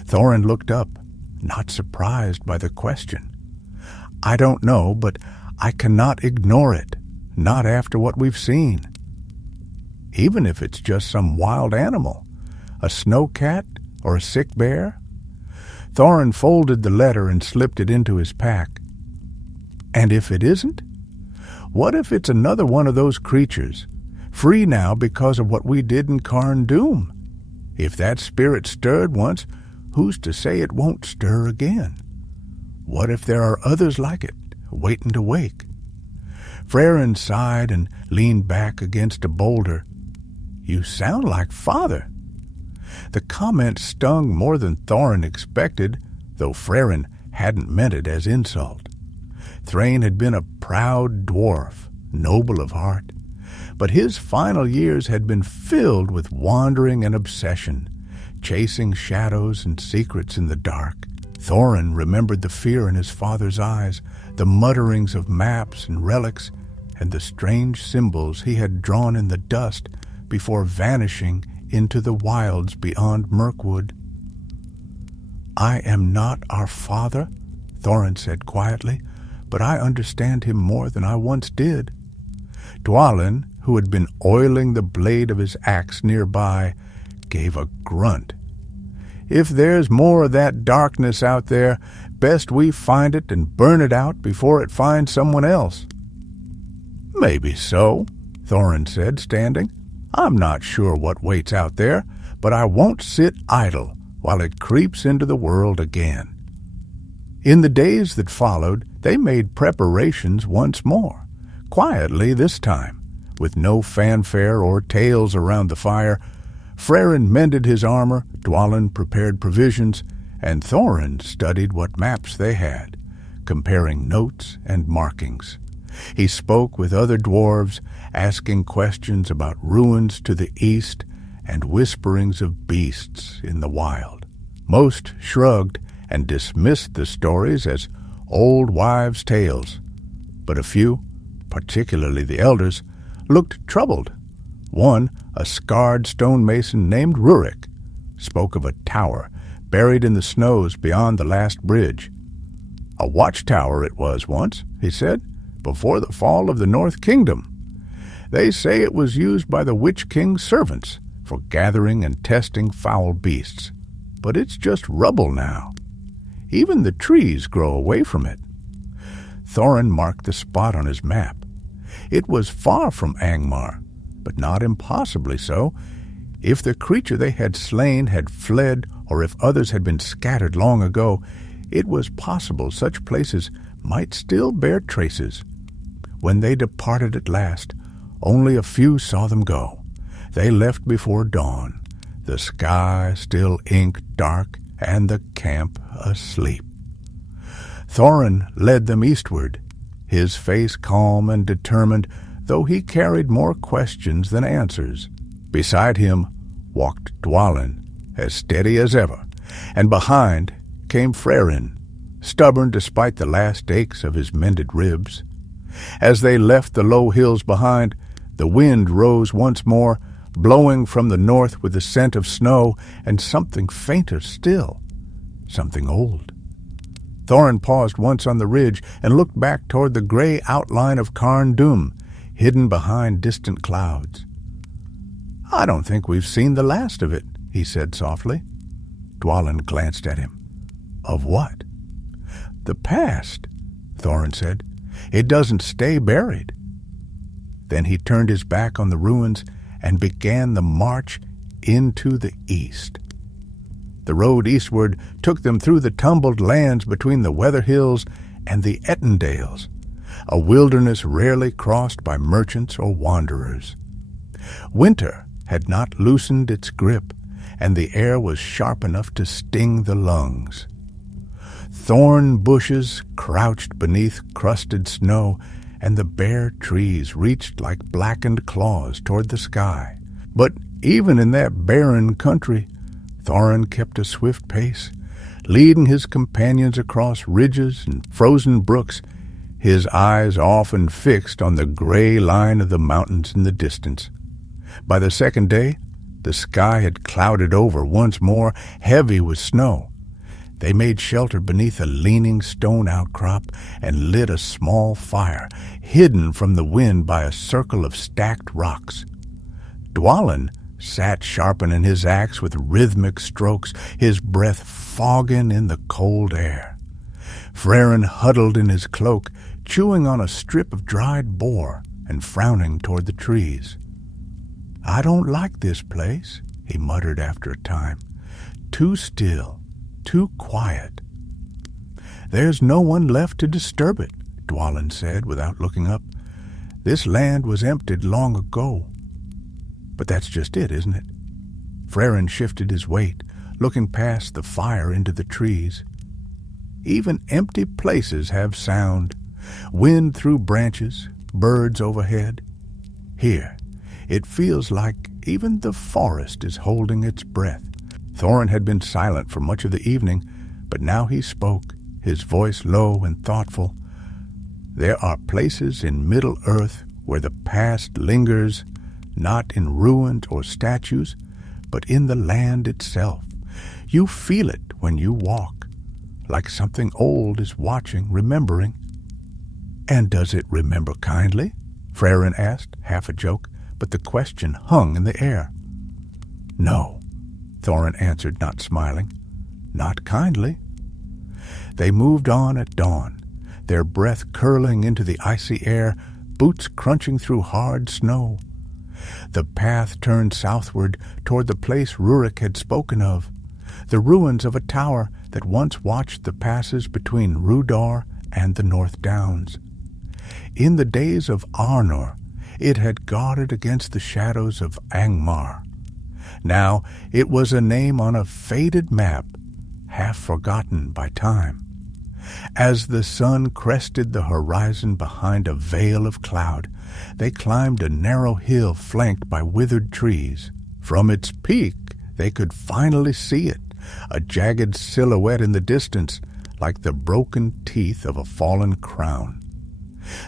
Thorin looked up, not surprised by the question. "I don't know, but I cannot ignore it, not after what we've seen. Even if it's just some wild animal, a snowcat or a sick bear." Thorin folded the letter and slipped it into his pack. "And if it isn't? What if it's another one of those creatures, free now because of what we did in Carn Dûm? If that spirit stirred once, who's to say it won't stir again? What if there are others like it, waiting to wake?" Frerin sighed and leaned back against a boulder. "You sound like Father." The comment stung more than Thorin expected, though Frerin hadn't meant it as insult. Thrain had been a proud dwarf, noble of heart, but his final years had been filled with wandering and obsession, chasing shadows and secrets in the dark. Thorin remembered the fear in his father's eyes, the mutterings of maps and relics, and the strange symbols he had drawn in the dust before vanishing into the wilds beyond Mirkwood. "I am not our father," Thorin said quietly, but I understand him more than I once did." Dwalin, who had been oiling the blade of his axe nearby, gave a grunt. "If there's more of that darkness out there, best we find it and burn it out before it finds someone else." "Maybe so," Thorin said, standing. "I'm not sure what waits out there, but I won't sit idle while it creeps into the world again." In the days that followed, they made preparations once more, quietly this time, with no fanfare or tales around the fire. Frerin mended his armor, Dwalin prepared provisions, and Thorin studied what maps they had, comparing notes and markings. He spoke with other dwarves, asking questions about ruins to the east and whisperings of beasts in the wild. Most shrugged and dismissed the stories as old wives' tales, but a few, particularly the elders, looked troubled. One, a scarred stonemason named Rurik, spoke of a tower buried in the snows beyond the last bridge. "A watchtower it was once," he said, "before the fall of the North Kingdom. They say it was used by the Witch King's servants for gathering and testing foul beasts, but it's just rubble now. Even the trees grow away from it." Thorin marked the spot on his map. It was far from Angmar, but not impossibly so. If the creature they had slain had fled, or if others had been scattered long ago, it was possible such places might still bear traces. When they departed at last, only a few saw them go. They left before dawn, the sky still ink dark and the camp asleep. Thorin led them eastward, his face calm and determined, though he carried more questions than answers. Beside him walked Dwalin, as steady as ever, and behind came Frerin, stubborn despite the last aches of his mended ribs. As they left the low hills behind, the wind rose once more, blowing from the north with the scent of snow and something fainter still, something old. Thorin paused once on the ridge and looked back toward the gray outline of Carn Dûm, hidden behind distant clouds. "I don't think we've seen the last of it," he said softly. Dwalin glanced at him. "Of what?" "The past," Thorin said. "It doesn't stay buried." Then he turned his back on the ruins and began the march into the east. The road eastward took them through the tumbled lands between the Weather Hills and the Ettendales, a wilderness rarely crossed by merchants or wanderers. Winter had not loosened its grip, and the air was sharp enough to sting the lungs. Thorn bushes crouched beneath crusted snow, and the bare trees reached like blackened claws toward the sky. But even in that barren country, Thorin kept a swift pace, leading his companions across ridges and frozen brooks, his eyes often fixed on the gray line of the mountains in the distance. By the second day, the sky had clouded over once more, heavy with snow. They made shelter beneath a leaning stone outcrop and lit a small fire, hidden from the wind by a circle of stacked rocks. Dwalin sat sharpening his axe with rhythmic strokes, his breath fogging in the cold air. Frerin huddled in his cloak, chewing on a strip of dried boar and frowning toward the trees. "I don't like this place," he muttered after a time. "Too still, too quiet." "There's no one left to disturb it," Dwalin said without looking up. "This land was emptied long ago." "But that's just it, isn't it?" Frerin shifted his weight, looking past the fire into the trees. "Even empty places have sound. Wind through branches, birds overhead. Here, it feels like even the forest is holding its breath." Thorin had been silent for much of the evening, but now he spoke, his voice low and thoughtful. "There are places in Middle-earth where the past lingers, not in ruins or statues, but in the land itself. You feel it when you walk, like something old is watching, remembering." "And does it remember kindly?" Frerin asked, half a joke, but the question hung in the air. "No," Thorin answered, not smiling. "Not kindly." They moved on at dawn, their breath curling into the icy air, boots crunching through hard snow. The path turned southward toward the place Rurik had spoken of, the ruins of a tower that once watched the passes between Rudar and the North Downs. In the days of Arnor, it had guarded against the shadows of Angmar. Now it was a name on a faded map, half forgotten by time. As the sun crested the horizon behind a veil of cloud, they climbed a narrow hill flanked by withered trees. From its peak they could finally see it, a jagged silhouette in the distance, like the broken teeth of a fallen crown.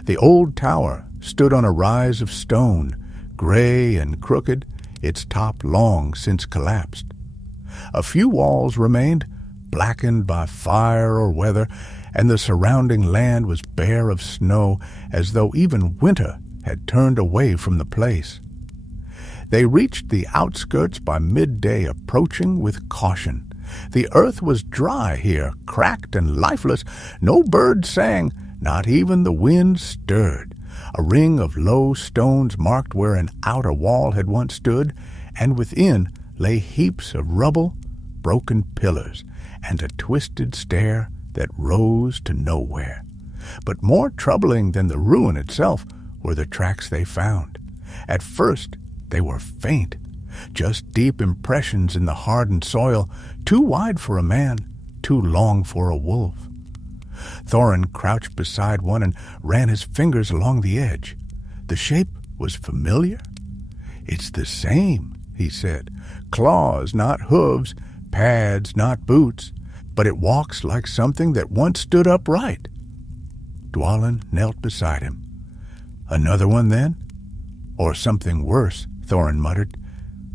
The old tower stood on a rise of stone, gray and crooked, its top long since collapsed. A few walls remained, blackened by fire or weather, and the surrounding land was bare of snow, as though even winter had turned away from the place. They reached the outskirts by midday, approaching with caution. The earth was dry here, cracked and lifeless. No bird sang, not even the wind stirred. A ring of low stones marked where an outer wall had once stood, and within lay heaps of rubble, broken pillars, and a twisted stair that rose to nowhere. But more troubling than the ruin itself were the tracks they found. At first they were faint, just deep impressions in the hardened soil, too wide for a man, too long for a wolf. Thorin crouched beside one and ran his fingers along the edge. The shape was familiar. "It's the same," he said. "Claws, not hooves, pads, not boots, but it walks like something that once stood upright." Dwalin knelt beside him. "Another one, then? Or something worse," Thorin muttered.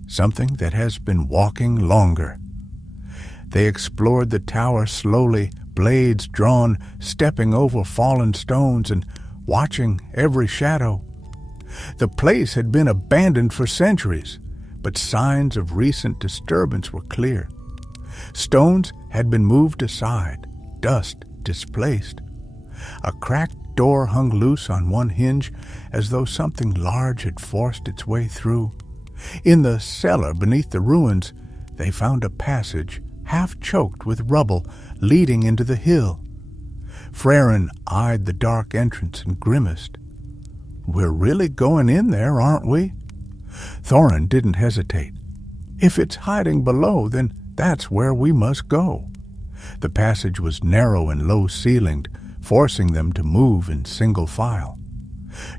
"Something that has been walking longer." They explored the tower slowly, blades drawn, stepping over fallen stones and watching every shadow. The place had been abandoned for centuries, but signs of recent disturbance were clear. Stones had been moved aside, dust displaced. A cracked door hung loose on one hinge, as though something large had forced its way through. In the cellar beneath the ruins, they found a passage, half choked with rubble, leading into the hill. Frerin eyed the dark entrance and grimaced. "We're really going in there, aren't we?" Thorin didn't hesitate. "If it's hiding below, then that's where we must go." The passage was narrow and low-ceilinged, forcing them to move in single file.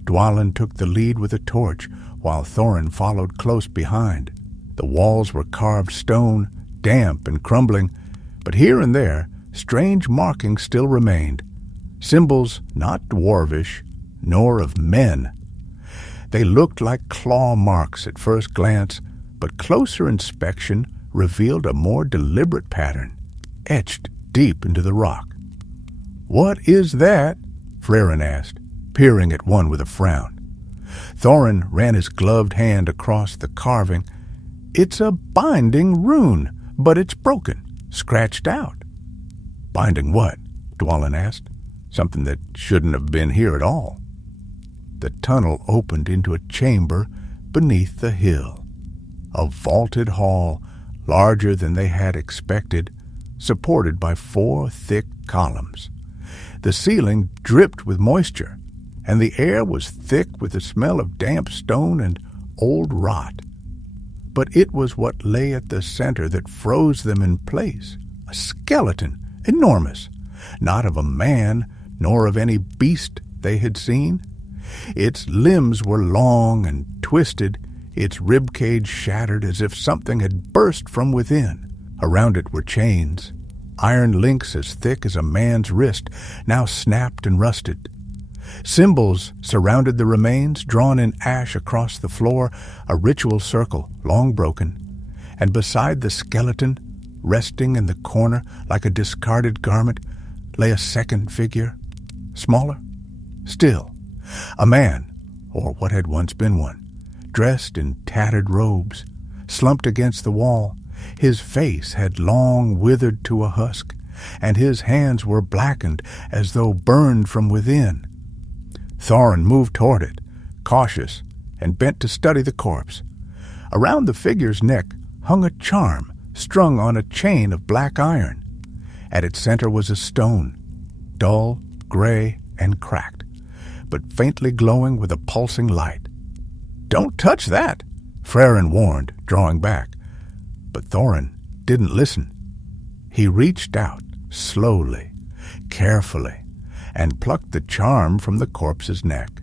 Dwalin took the lead with a torch, while Thorin followed close behind. The walls were carved stone, damp and crumbling, but here and there strange markings still remained, symbols not dwarvish, nor of men. They looked like claw marks at first glance, but closer inspection revealed a more deliberate pattern, etched deep into the rock. "What is that?" Frerin asked, peering at one with a frown. Thorin ran his gloved hand across the carving. "It's a binding rune, but it's broken, scratched out." "Binding what?" Dwalin asked. "Something that shouldn't have been here at all." The tunnel opened into a chamber beneath the hill. A vaulted hall, larger than they had expected, supported by 4 thick columns. The ceiling dripped with moisture, and the air was thick with the smell of damp stone and old rot. But it was what lay at the center that froze them in place. A skeleton, enormous, not of a man, nor of any beast they had seen. Its limbs were long and twisted, its ribcage shattered as if something had burst from within. Around it were chains, iron links as thick as a man's wrist, now snapped and rusted. Symbols surrounded the remains, drawn in ash across the floor, a ritual circle, long broken. And beside the skeleton, resting in the corner like a discarded garment, lay a second figure, smaller, Still, a man, or what had once been one, dressed in tattered robes, slumped against the wall. His face had long withered to a husk, and his hands were blackened as though burned from within. Thorin moved toward it, cautious, and bent to study the corpse. Around the figure's neck hung a charm strung on a chain of black iron. At its center was a stone, dull, gray, and cracked, but faintly glowing with a pulsing light. "Don't touch that," Frerin warned, drawing back. But Thorin didn't listen. He reached out, slowly, carefully, and plucked the charm from the corpse's neck.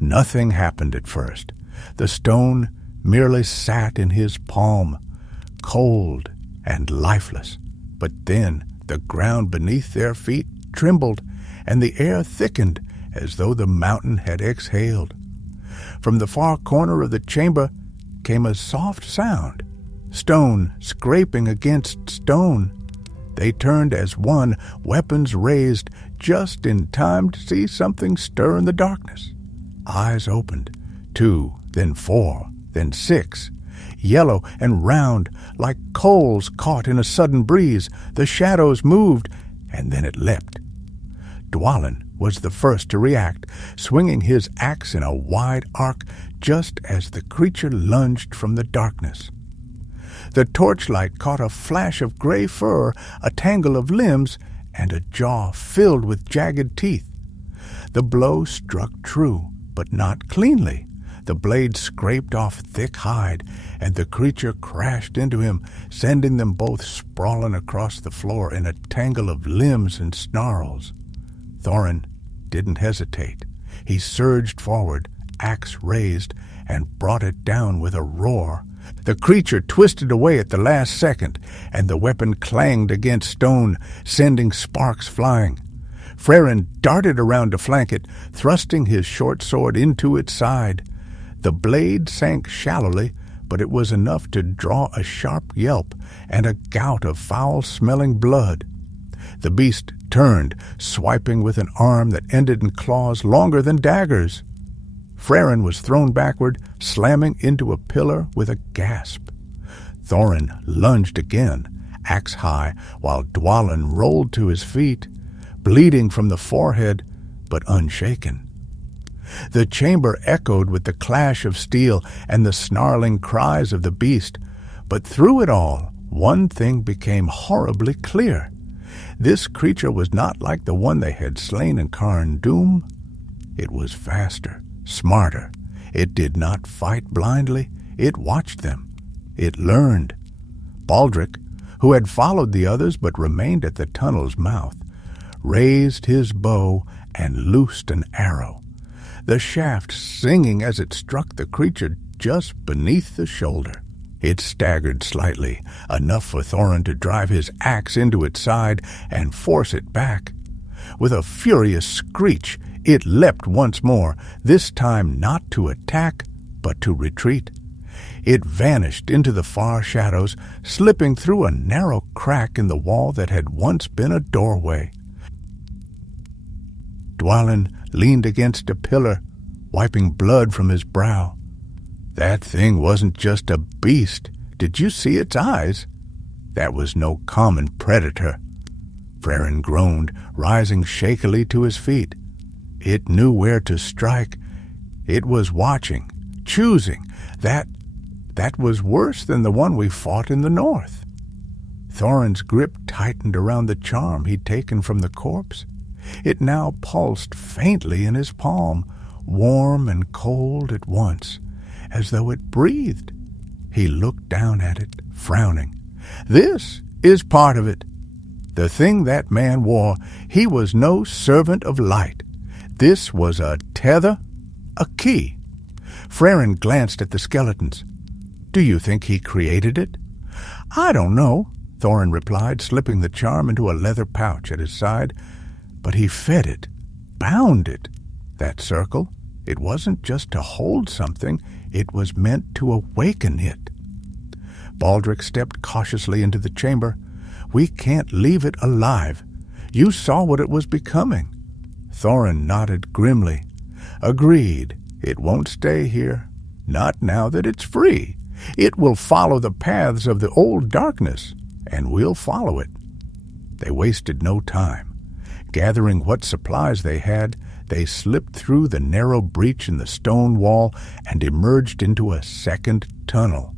Nothing happened at first. The stone merely sat in his palm, cold and lifeless. But then the ground beneath their feet trembled, and the air thickened as though the mountain had exhaled. From the far corner of the chamber came a soft sound, stone scraping against stone. They turned as one, weapons raised, just in time to see something stir in the darkness. Eyes opened, 2, then 4, then 6. Yellow and round, like coals caught in a sudden breeze, the shadows moved, and then it leapt. Dwalin was the first to react, swinging his axe in a wide arc just as the creature lunged from the darkness. The torchlight caught a flash of gray fur, a tangle of limbs, and a jaw filled with jagged teeth. The blow struck true, but not cleanly. The blade scraped off thick hide, and the creature crashed into him, sending them both sprawling across the floor in a tangle of limbs and snarls. Thorin didn't hesitate. He surged forward, axe raised, and brought it down with a roar. The creature twisted away at the last second, and the weapon clanged against stone, sending sparks flying. Frerin darted around to flank it, thrusting his short sword into its side. The blade sank shallowly, but it was enough to draw a sharp yelp and a gout of foul-smelling blood. The beast turned, swiping with an arm that ended in claws longer than daggers. Frerin was thrown backward, slamming into a pillar with a gasp. Thorin lunged again, axe high, while Dwalin rolled to his feet, bleeding from the forehead, but unshaken. The chamber echoed with the clash of steel and the snarling cries of the beast, but through it all, one thing became horribly clear. This creature was not like the one they had slain in Carn Dûm. It was faster, smarter. It did not fight blindly. It watched them. It learned. Baldric, who had followed the others but remained at the tunnel's mouth, raised his bow and loosed an arrow, the shaft singing as it struck the creature just beneath the shoulder. It staggered slightly, enough for Thorin to drive his axe into its side and force it back. With a furious screech, it leapt once more, this time not to attack, but to retreat. It vanished into the far shadows, slipping through a narrow crack in the wall that had once been a doorway. Dwalin leaned against a pillar, wiping blood from his brow. That thing wasn't just a beast. Did you see its eyes? That was no common predator. Frerin groaned, rising shakily to his feet. It knew where to strike. It was watching, choosing. That was worse than the one we fought in the north. Thorin's grip tightened around the charm he'd taken from the corpse. It now pulsed faintly in his palm, warm and cold at once, as though it breathed. He looked down at it, frowning. This is part of it. The thing that man wore, he was no servant of light. This was a tether, a key. Frerin glanced at the skeletons. Do you think he created it? I don't know, Thorin replied, slipping the charm into a leather pouch at his side. But he fed it, bound it. That circle, it wasn't just to hold something, it was meant to awaken it. Baldric stepped cautiously into the chamber. We can't leave it alive. You saw what it was becoming. Thorin nodded grimly. Agreed. It won't stay here. Not now that it's free. It will follow the paths of the old darkness, and we'll follow it. They wasted no time. Gathering what supplies they had, they slipped through the narrow breach in the stone wall and emerged into a second tunnel,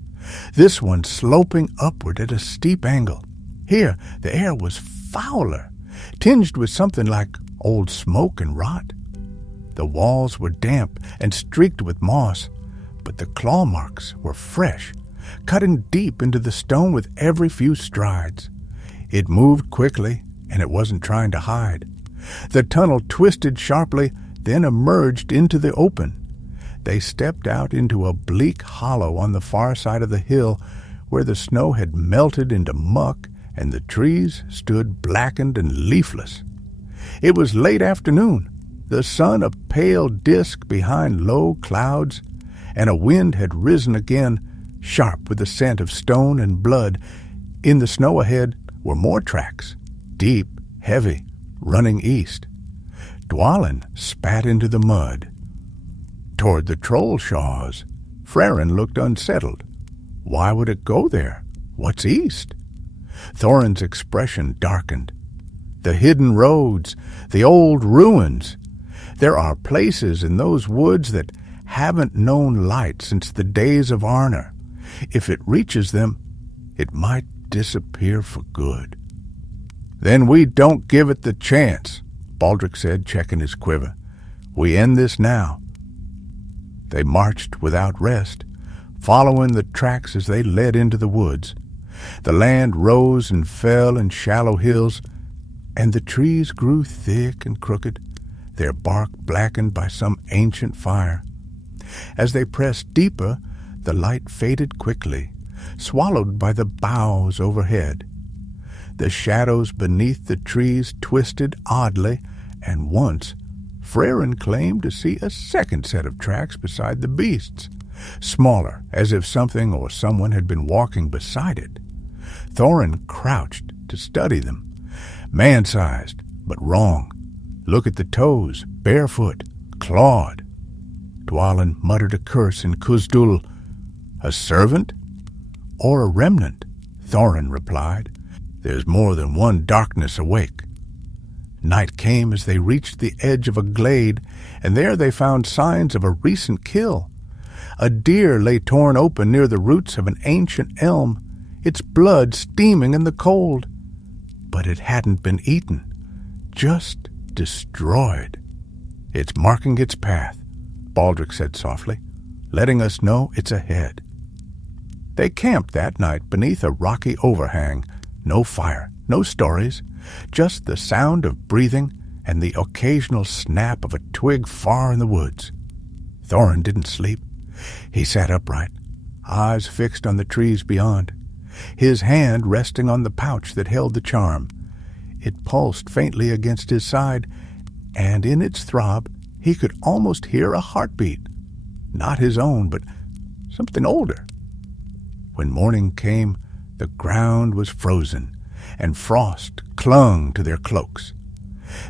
this one sloping upward at a steep angle. Here the air was fouler, tinged with something like old smoke and rot. The walls were damp and streaked with moss, but the claw marks were fresh, cutting deep into the stone with every few strides. It moved quickly, and it wasn't trying to hide. The tunnel twisted sharply, then emerged into the open. They stepped out into a bleak hollow on the far side of the hill where the snow had melted into muck and the trees stood blackened and leafless. It was late afternoon, the sun a pale disk behind low clouds, and a wind had risen again, sharp with the scent of stone and blood. In the snow ahead were more tracks, deep, heavy, running east. Dwalin spat into the mud. Toward the troll shaws. Frerin looked unsettled. Why would it go there? What's east? Thorin's expression darkened. The hidden roads, the old ruins. There are places in those woods that haven't known light since the days of Arnor. If it reaches them, it might disappear for good. Then we don't give it the chance, Baldric said, checking his quiver. We end this now. They marched without rest, following the tracks as they led into the woods. The land rose and fell in shallow hills, and the trees grew thick and crooked, their bark blackened by some ancient fire. As they pressed deeper, the light faded quickly, swallowed by the boughs overhead. The shadows beneath the trees twisted oddly, and once Frerin claimed to see a second set of tracks beside the beasts, smaller, as if something or someone had been walking beside it. Thorin crouched to study them. Man-sized, but wrong. Look at the toes, barefoot, clawed. Dwalin muttered a curse in Khuzdul. A servant? Or a remnant? Thorin replied. There's more than one darkness awake. Night came as they reached the edge of a glade, and there they found signs of a recent kill. A deer lay torn open near the roots of an ancient elm, its blood steaming in the cold. But it hadn't been eaten, just destroyed. It's marking its path, Baldric said softly, letting us know it's ahead. They camped that night beneath a rocky overhang. No fire, no stories, just the sound of breathing and the occasional snap of a twig far in the woods. Thorin didn't sleep. He sat upright, eyes fixed on the trees beyond, his hand resting on the pouch that held the charm. It pulsed faintly against his side, and in its throb he could almost hear a heartbeat. Not his own, but something older. When morning came, the ground was frozen, and frost clung to their cloaks.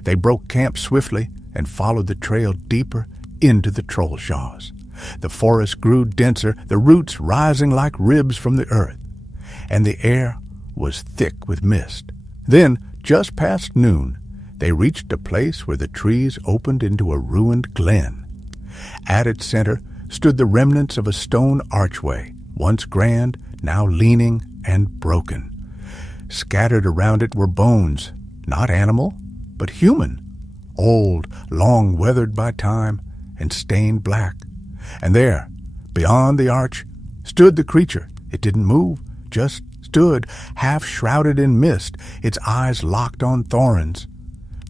They broke camp swiftly and followed the trail deeper into the troll shaws. The forest grew denser, the roots rising like ribs from the earth, and the air was thick with mist. Then, just past noon, they reached a place where the trees opened into a ruined glen. At its center stood the remnants of a stone archway, once grand, now leaning and broken. Scattered around it were bones, not animal, but human, old, long weathered by time, and stained black. And there, beyond the arch, stood the creature. It didn't move, just stood, half shrouded in mist, its eyes locked on Thorin's.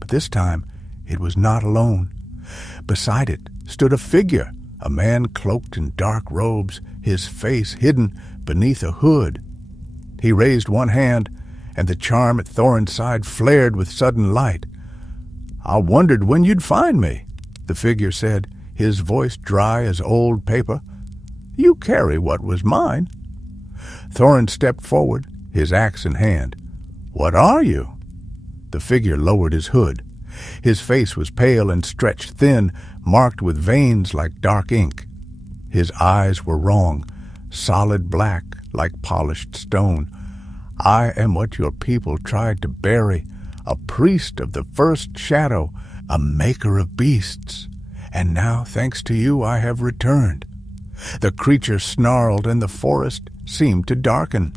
But this time it was not alone. Beside it stood a figure, a man cloaked in dark robes, his face hidden beneath a hood. He raised one hand, and the charm at Thorin's side flared with sudden light. "I wondered when you'd find me," the figure said, his voice dry as old paper. "You carry what was mine." Thorin stepped forward, his axe in hand. "What are you?" The figure lowered his hood. His face was pale and stretched thin, marked with veins like dark ink. His eyes were wrong, solid black like polished stone. I am what your people tried to bury, a priest of the first shadow, a maker of beasts. And now, thanks to you, I have returned. The creature snarled, and the forest seemed to darken.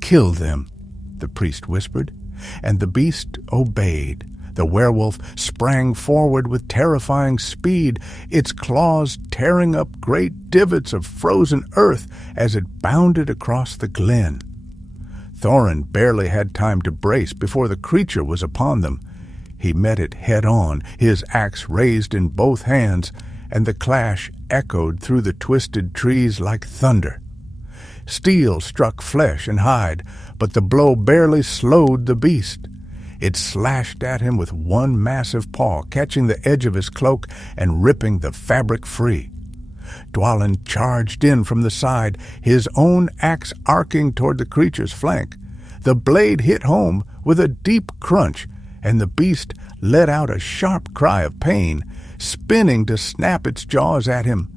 Kill them, the priest whispered, and the beast obeyed. The werewolf sprang forward with terrifying speed, its claws tearing up great divots of frozen earth as it bounded across the glen. Thorin barely had time to brace before the creature was upon them. He met it head-on, his axe raised in both hands, and the clash echoed through the twisted trees like thunder. Steel struck flesh and hide, but the blow barely slowed the beast. It slashed at him with one massive paw, catching the edge of his cloak and ripping the fabric free. Dwalin charged in from the side, his own axe arcing toward the creature's flank. The blade hit home with a deep crunch, and the beast let out a sharp cry of pain, spinning to snap its jaws at him.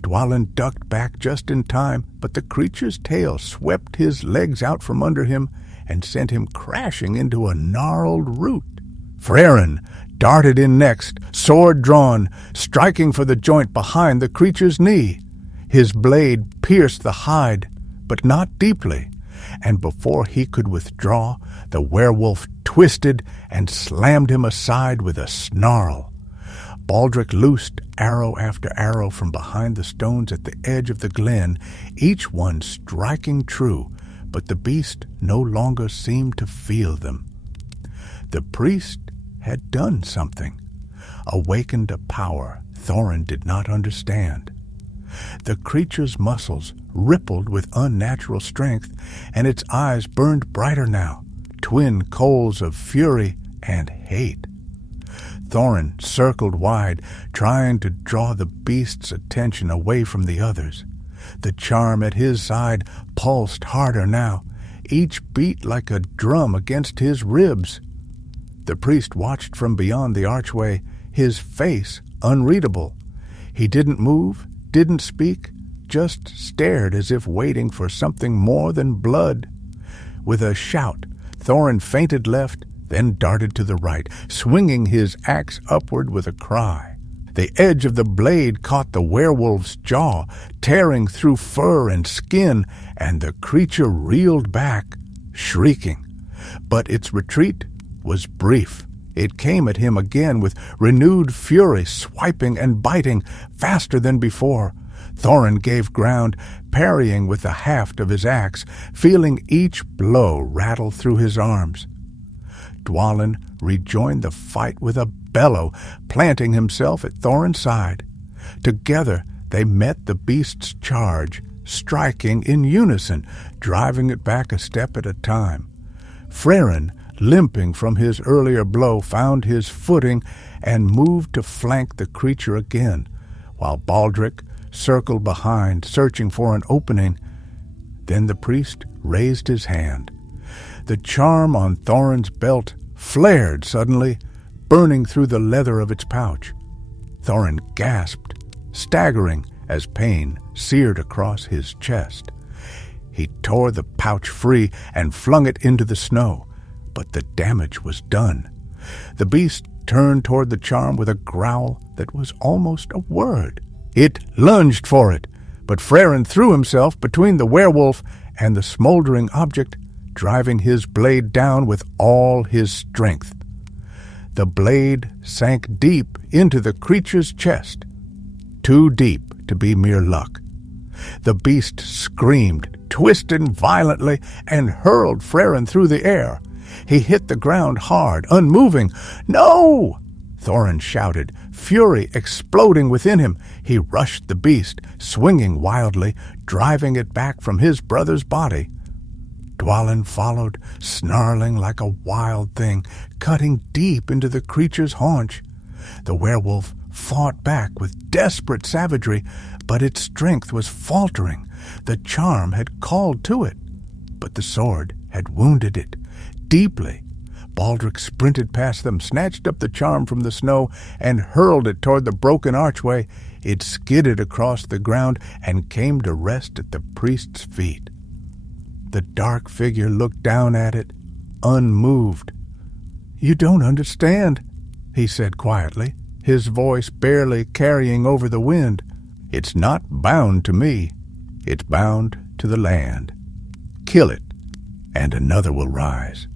Dwalin ducked back just in time, but the creature's tail swept his legs out from under him and sent him crashing into a gnarled root. Frerin darted in next, sword drawn, striking for the joint behind the creature's knee. His blade pierced the hide, but not deeply, and before he could withdraw, the werewolf twisted and slammed him aside with a snarl. Baldric loosed arrow after arrow from behind the stones at the edge of the glen, each one striking true, but the beast no longer seemed to feel them. The priest had done something, awakened a power Thorin did not understand. The creature's muscles rippled with unnatural strength, and its eyes burned brighter now, twin coals of fury and hate. Thorin circled wide, trying to draw the beast's attention away from the others. The charm at his side pulsed harder now, each beat like a drum against his ribs. The priest watched from beyond the archway, his face unreadable. He didn't move, didn't speak, just stared as if waiting for something more than blood. With a shout, Thorin feinted left, then darted to the right, swinging his axe upward with a cry. The edge of the blade caught the werewolf's jaw, tearing through fur and skin, and the creature reeled back, shrieking. But its retreat was brief. It came at him again with renewed fury, swiping and biting faster than before. Thorin gave ground, parrying with the haft of his axe, feeling each blow rattle through his arms. Dwalin rejoined the fight with a bellow, planting himself at Thorin's side. Together they met the beast's charge, striking in unison, driving it back a step at a time. Frerin, limping from his earlier blow, found his footing and moved to flank the creature again, while Baldric circled behind, searching for an opening. Then the priest raised his hand. The charm on Thorin's belt flared suddenly, burning through the leather of its pouch. Thorin gasped, staggering as pain seared across his chest. He tore the pouch free and flung it into the snow, but the damage was done. The beast turned toward the charm with a growl that was almost a word. It lunged for it, but Frerin threw himself between the werewolf and the smoldering object, driving his blade down with all his strength. The blade sank deep into the creature's chest, too deep to be mere luck. The beast screamed, twisted violently, and hurled Frerin through the air. He hit the ground hard, unmoving. "No!" Thorin shouted, fury exploding within him. He rushed the beast, swinging wildly, driving it back from his brother's body. Dwalin followed, snarling like a wild thing, cutting deep into the creature's haunch. The werewolf fought back with desperate savagery, but its strength was faltering. The charm had called to it, but the sword had wounded it deeply. Baldric sprinted past them, snatched up the charm from the snow, and hurled it toward the broken archway. It skidded across the ground and came to rest at the priest's feet. The dark figure looked down at it, unmoved. "You don't understand," he said quietly, his voice barely carrying over the wind. "It's not bound to me. It's bound to the land. Kill it, and another will rise.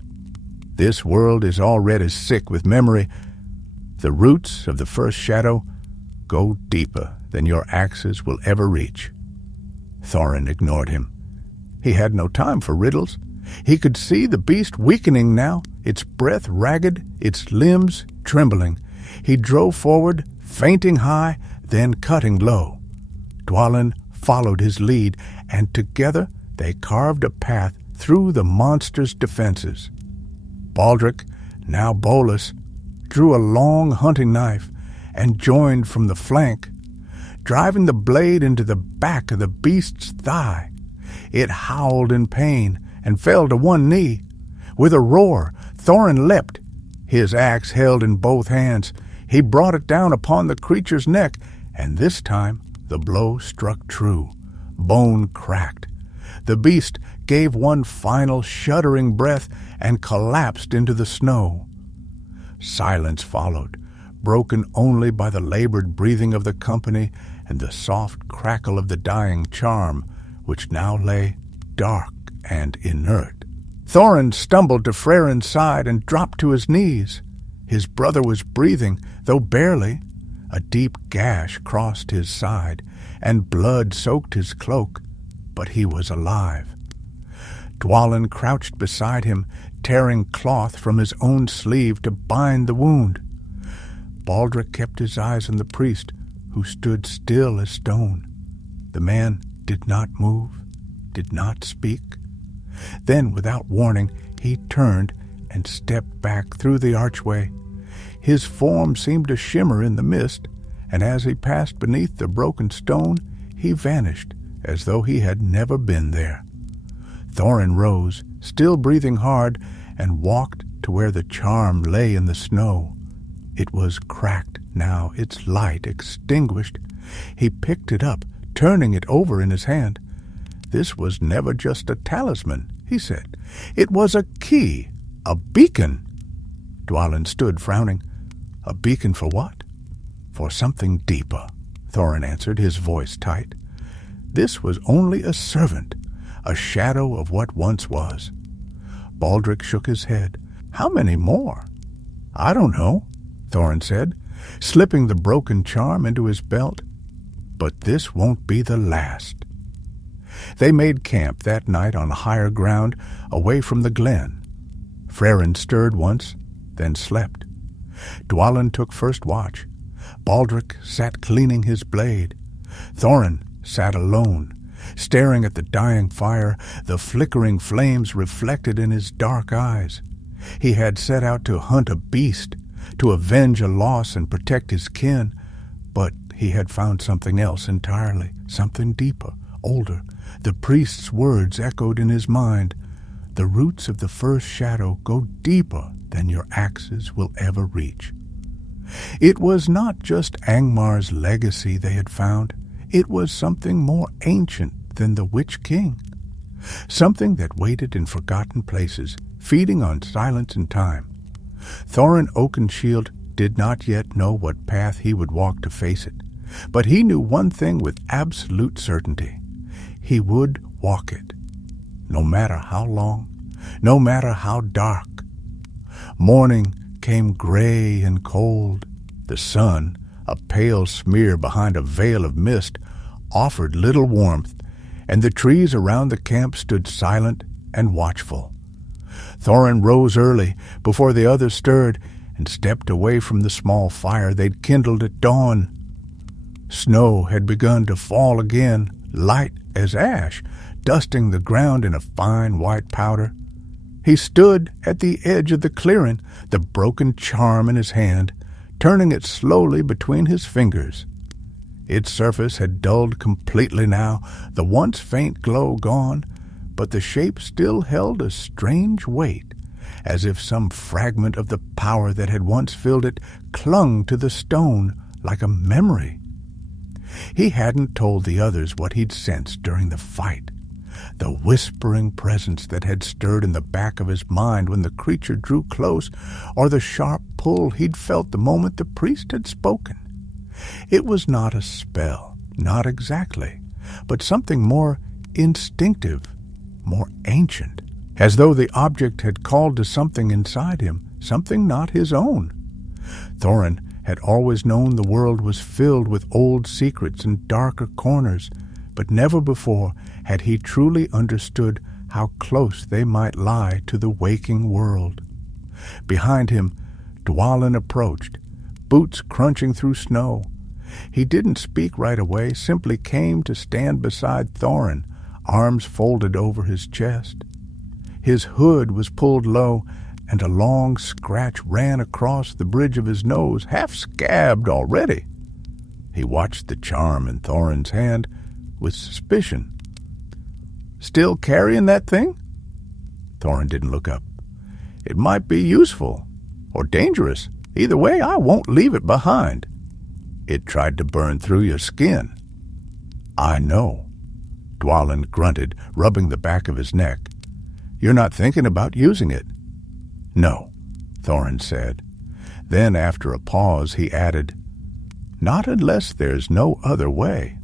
This world is already sick with memory. The roots of the first shadow go deeper than your axes will ever reach." Thorin ignored him. He had no time for riddles. He could see the beast weakening now, its breath ragged, its limbs trembling. He drove forward, feinting high, then cutting low. Dwalin followed his lead, and together they carved a path through the monster's defenses. Baldric, now bowless, drew a long hunting knife and joined from the flank, driving the blade into the back of the beast's thigh. It howled in pain and fell to one knee. With a roar, Thorin leapt, his axe held in both hands. He brought it down upon the creature's neck, and this time the blow struck true. Bone cracked. The beast gave one final shuddering breath and collapsed into the snow. Silence followed, broken only by the labored breathing of the company and the soft crackle of the dying charm, which now lay dark and inert. Thorin stumbled to Freren's side and dropped to his knees. His brother was breathing, though barely. A deep gash crossed his side, and blood soaked his cloak, but he was alive. Dwalin crouched beside him, tearing cloth from his own sleeve to bind the wound. Baldric kept his eyes on the priest, who stood still as stone. The man did not move, did not speak. Then, without warning, he turned and stepped back through the archway. His form seemed to shimmer in the mist, and as he passed beneath the broken stone, he vanished as though he had never been there. Thorin rose, still breathing hard, and walked to where the charm lay in the snow. It was cracked now, its light extinguished. He picked it up, turning it over in his hand. This was never just a talisman, he said. It was a key, a beacon. Dwalin stood, frowning. A beacon for what? For something deeper, Thorin answered, his voice tight. This was only a servant, a shadow of what once was. Baldric shook his head. How many more? I don't know, Thorin said, slipping the broken charm into his belt. But this won't be the last. They made camp that night on higher ground, away from the glen. Freren stirred once, then slept. Dwalin took first watch. Baldric sat cleaning his blade. Thorin sat alone, staring at the dying fire, the flickering flames reflected in his dark eyes. He had set out to hunt a beast, to avenge a loss and protect his kin, but he had found something else entirely, something deeper, older. The priest's words echoed in his mind. The roots of the first shadow go deeper than your axes will ever reach. It was not just Angmar's legacy they had found. It was something more ancient than the Witch King. Something that waited in forgotten places, feeding on silence and time. Thorin Oakenshield did not yet know what path he would walk to face it, but he knew one thing with absolute certainty. He would walk it, no matter how long, no matter how dark. Morning came gray and cold. The sun, a pale smear behind a veil of mist, offered little warmth, and the trees around the camp stood silent and watchful. Thorin rose early, before the others stirred, and stepped away from the small fire they'd kindled at dawn. Snow had begun to fall again, light as ash, dusting the ground in a fine white powder. He stood at the edge of the clearing, the broken charm in his hand, turning it slowly between his fingers. Its surface had dulled completely now, the once faint glow gone, but the shape still held a strange weight, as if some fragment of the power that had once filled it clung to the stone like a memory. He hadn't told the others what he'd sensed during the fight, the whispering presence that had stirred in the back of his mind when the creature drew close, or the sharp pull he'd felt the moment the priest had spoken. It was not a spell, not exactly, but something more instinctive, more ancient, as though the object had called to something inside him, something not his own. Thorin had always known the world was filled with old secrets and darker corners, but never before had he truly understood how close they might lie to the waking world. Behind him, Dwalin approached, boots crunching through snow. He didn't speak right away, simply came to stand beside Thorin, arms folded over his chest. His hood was pulled low, and a long scratch ran across the bridge of his nose, half scabbed already. He watched the charm in Thorin's hand with suspicion. "Still carrying that thing?" Thorin didn't look up. "It might be useful, or dangerous. Either way, I won't leave it behind." "It tried to burn through your skin." "I know," Dwalin grunted, rubbing the back of his neck. "You're not thinking about using it?" "No," Thorin said. Then, after a pause, he added, "Not unless there's no other way."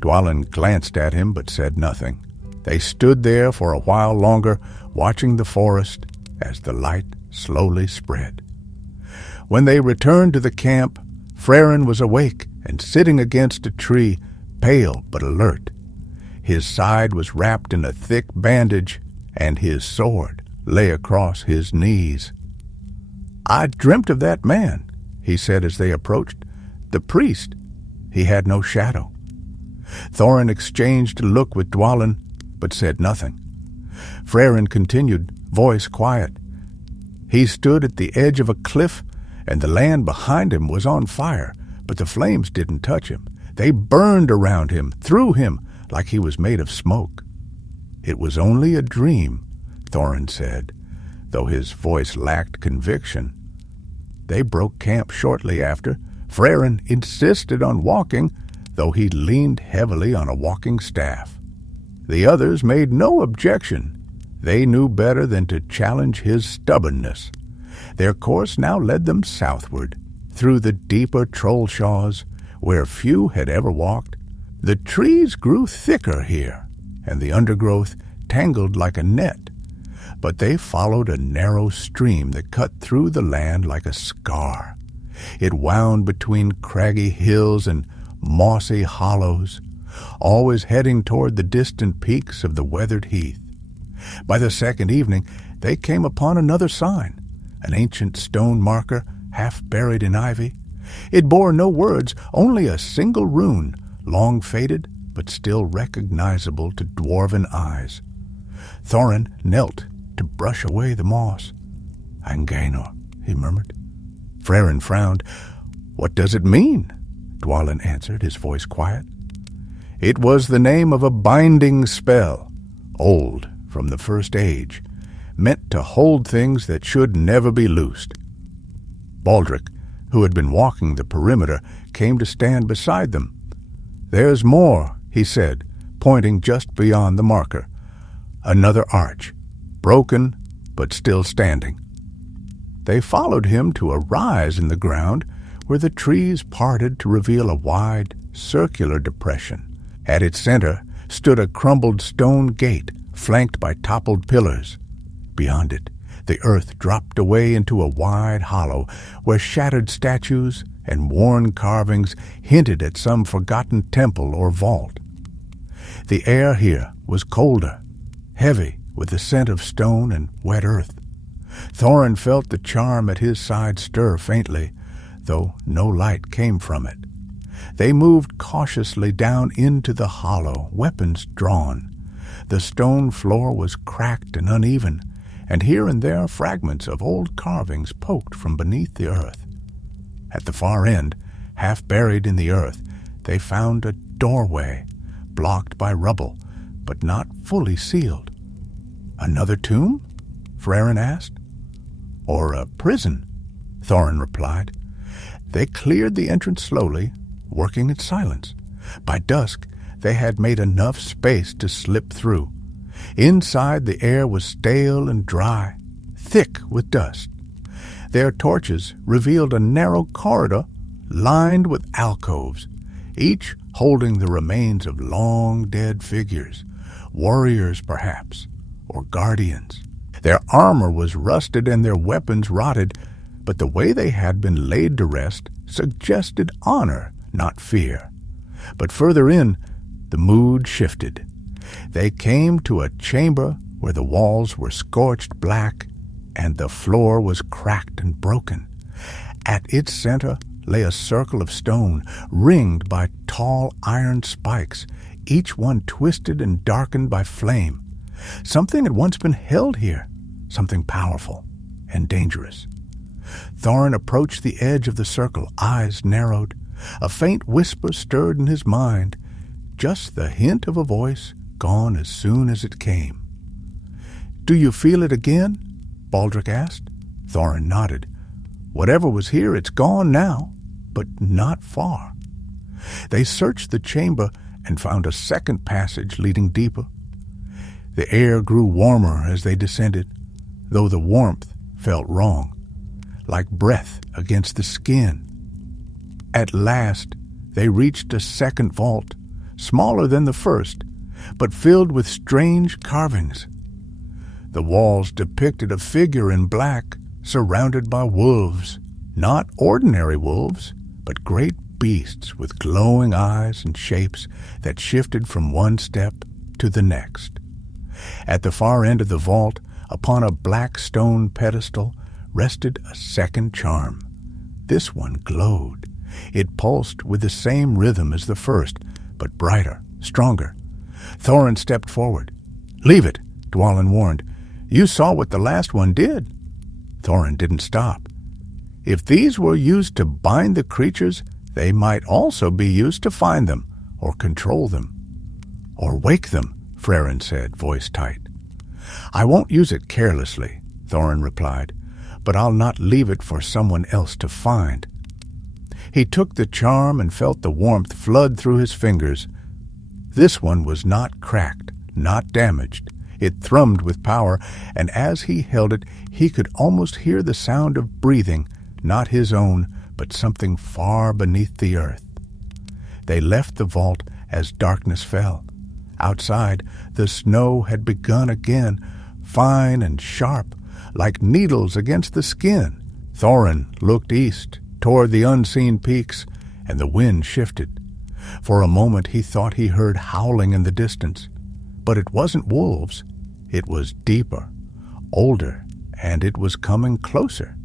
Dwalin glanced at him but said nothing. They stood there for a while longer, watching the forest as the light slowly spread. When they returned to the camp, Frerin was awake and sitting against a tree, pale but alert. His side was wrapped in a thick bandage, and his sword lay across his knees. "I dreamt of that man," he said as they approached. "The priest. He had no shadow." Thorin exchanged a look with Dwalin, but said nothing. Frerin continued, voice quiet. He stood at the edge of a cliff, and the land behind him was on fire, but the flames didn't touch him. They burned around him, through him, like he was made of smoke. "It was only a dream," Thorin said, though his voice lacked conviction. They broke camp shortly after. Frerin insisted on walking, though he leaned heavily on a walking staff. The others made no objection. They knew better than to challenge his stubbornness. Their course now led them southward, through the deeper trollshaws, where few had ever walked. The trees grew thicker here, and the undergrowth tangled like a net, but they followed a narrow stream that cut through the land like a scar. It wound between craggy hills and mossy hollows, always heading toward the distant peaks of the weathered heath. By the second evening, they came upon another sign, an ancient stone marker half buried in ivy. It bore no words, only a single rune, long faded but still recognizable to dwarven eyes. Thorin knelt to brush away the moss. "Angainor," he murmured. Frerin frowned. "What does it mean?" Dwalin answered, his voice quiet. "It was the name of a binding spell, old from the first age, meant to hold things that should never be loosed." Baldric, who had been walking the perimeter, came to stand beside them. "There's more," he said, pointing just beyond the marker. "Another arch, broken but still standing." They followed him to a rise in the ground where the trees parted to reveal a wide, circular depression. At its center stood a crumbled stone gate flanked by toppled pillars. Beyond it, the earth dropped away into a wide hollow where shattered statues and worn carvings hinted at some forgotten temple or vault. The air here was colder, heavy with the scent of stone and wet earth. Thorin felt the charm at his side stir faintly, though no light came from it. They moved cautiously down into the hollow, weapons drawn. The stone floor was cracked and uneven, and here and there fragments of old carvings poked from beneath the earth. At the far end, half buried in the earth, they found a doorway, blocked by rubble, but not fully sealed. "Another tomb?" Frerin asked. Or a prison, Thorin replied. They cleared the entrance slowly, working in silence. By dusk, they had made enough space to slip through. Inside, the air was stale and dry, thick with dust. Their torches revealed a narrow corridor lined with alcoves, each holding the remains of long-dead figures, warriors perhaps, or guardians. Their armor was rusted and their weapons rotted, but the way they had been laid to rest suggested honor, not fear. But further in, the mood shifted. They came to a chamber where the walls were scorched black and the floor was cracked and broken. At its center lay a circle of stone, ringed by tall iron spikes, each one twisted and darkened by flame. Something had once been held here, something powerful and dangerous. Thorin approached the edge of the circle, eyes narrowed. A faint whisper stirred in his mind, just the hint of a voice gone as soon as it came. "Do you feel it again?" Baldric asked. Thorin nodded. "Whatever was here, it's gone now, but not far." They searched the chamber and found a second passage leading deeper. The air grew warmer as they descended, though the warmth felt wrong, like breath against the skin. At last, they reached a second vault, smaller than the first, but filled with strange carvings. The walls depicted a figure in black, surrounded by wolves, not ordinary wolves, but great beasts with glowing eyes and shapes that shifted from one step to the next. At the far end of the vault, upon a black stone pedestal, rested a second charm. This one glowed. It pulsed with the same rhythm as the first, but brighter, stronger. Thorin stepped forward. "Leave it," Dwalin warned. "You saw what the last one did." Thorin didn't stop. "If these were used to bind the creatures, they might also be used to find them, or control them. Or wake them," Frerin said, voice tight. "I won't use it carelessly," Thorin replied, "but I'll not leave it for someone else to find." He took the charm and felt the warmth flood through his fingers. This one was not cracked, not damaged. It thrummed with power, and as he held it, he could almost hear the sound of breathing, not his own, but something far beneath the earth. They left the vault as darkness fell. Outside, the snow had begun again, fine and sharp, like needles against the skin. Thorin looked east, toward the unseen peaks, and the wind shifted. For a moment he thought he heard howling in the distance. But it wasn't wolves. It was deeper, older, and it was coming closer.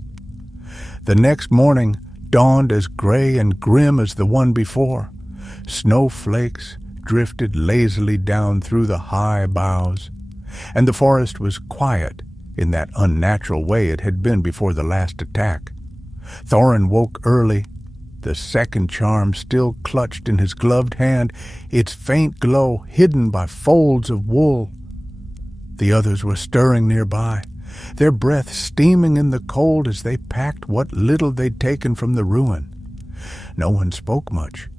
The next morning dawned as gray and grim as the one before. Snowflakes drifted lazily down through the high boughs, and the forest was quiet in that unnatural way it had been before the last attack. Thorin woke early, the second charm still clutched in his gloved hand, its faint glow hidden by folds of wool. The others were stirring nearby, their breath steaming in the cold as they packed what little they'd taken from the ruin. No one spoke much.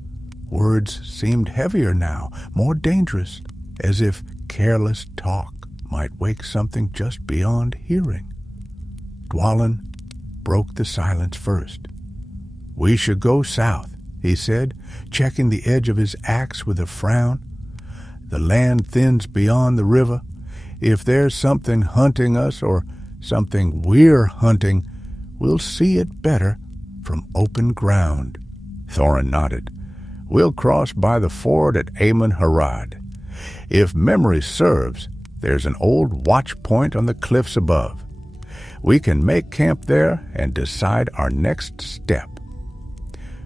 Words seemed heavier now, more dangerous, as if careless talk might wake something just beyond hearing. Dwalin broke the silence first. "We should go south," he said, checking the edge of his axe with a frown. "The land thins beyond the river. If there's something hunting us or something we're hunting, we'll see it better from open ground." Thorin nodded. "We'll cross by the ford at Amon Harad. If memory serves, there's an old watch point on the cliffs above. We can make camp there and decide our next step."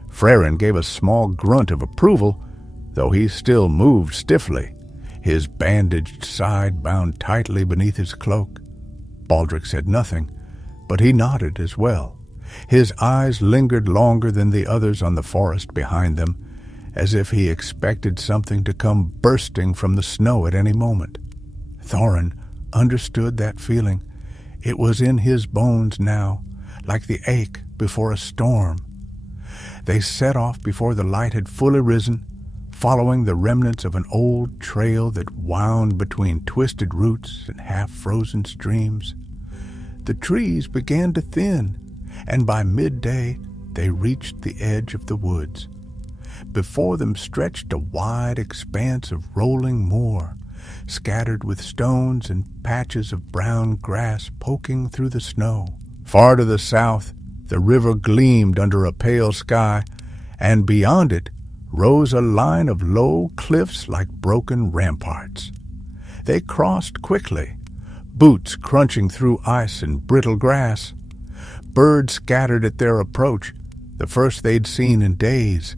Frerin gave a small grunt of approval, though he still moved stiffly, his bandaged side bound tightly beneath his cloak. Baldric said nothing, but he nodded as well. His eyes lingered longer than the others on the forest behind them, as if he expected something to come bursting from the snow at any moment. Thorin understood that feeling. It was in his bones now, like the ache before a storm. They set off before the light had fully risen, following the remnants of an old trail that wound between twisted roots and half-frozen streams. The trees began to thin, and by midday they reached the edge of the woods. Before them stretched a wide expanse of rolling moor, scattered with stones and patches of brown grass poking through the snow. Far to the south, the river gleamed under a pale sky, and beyond it rose a line of low cliffs like broken ramparts. They crossed quickly, boots crunching through ice and brittle grass. Birds scattered at their approach, the first they'd seen in days,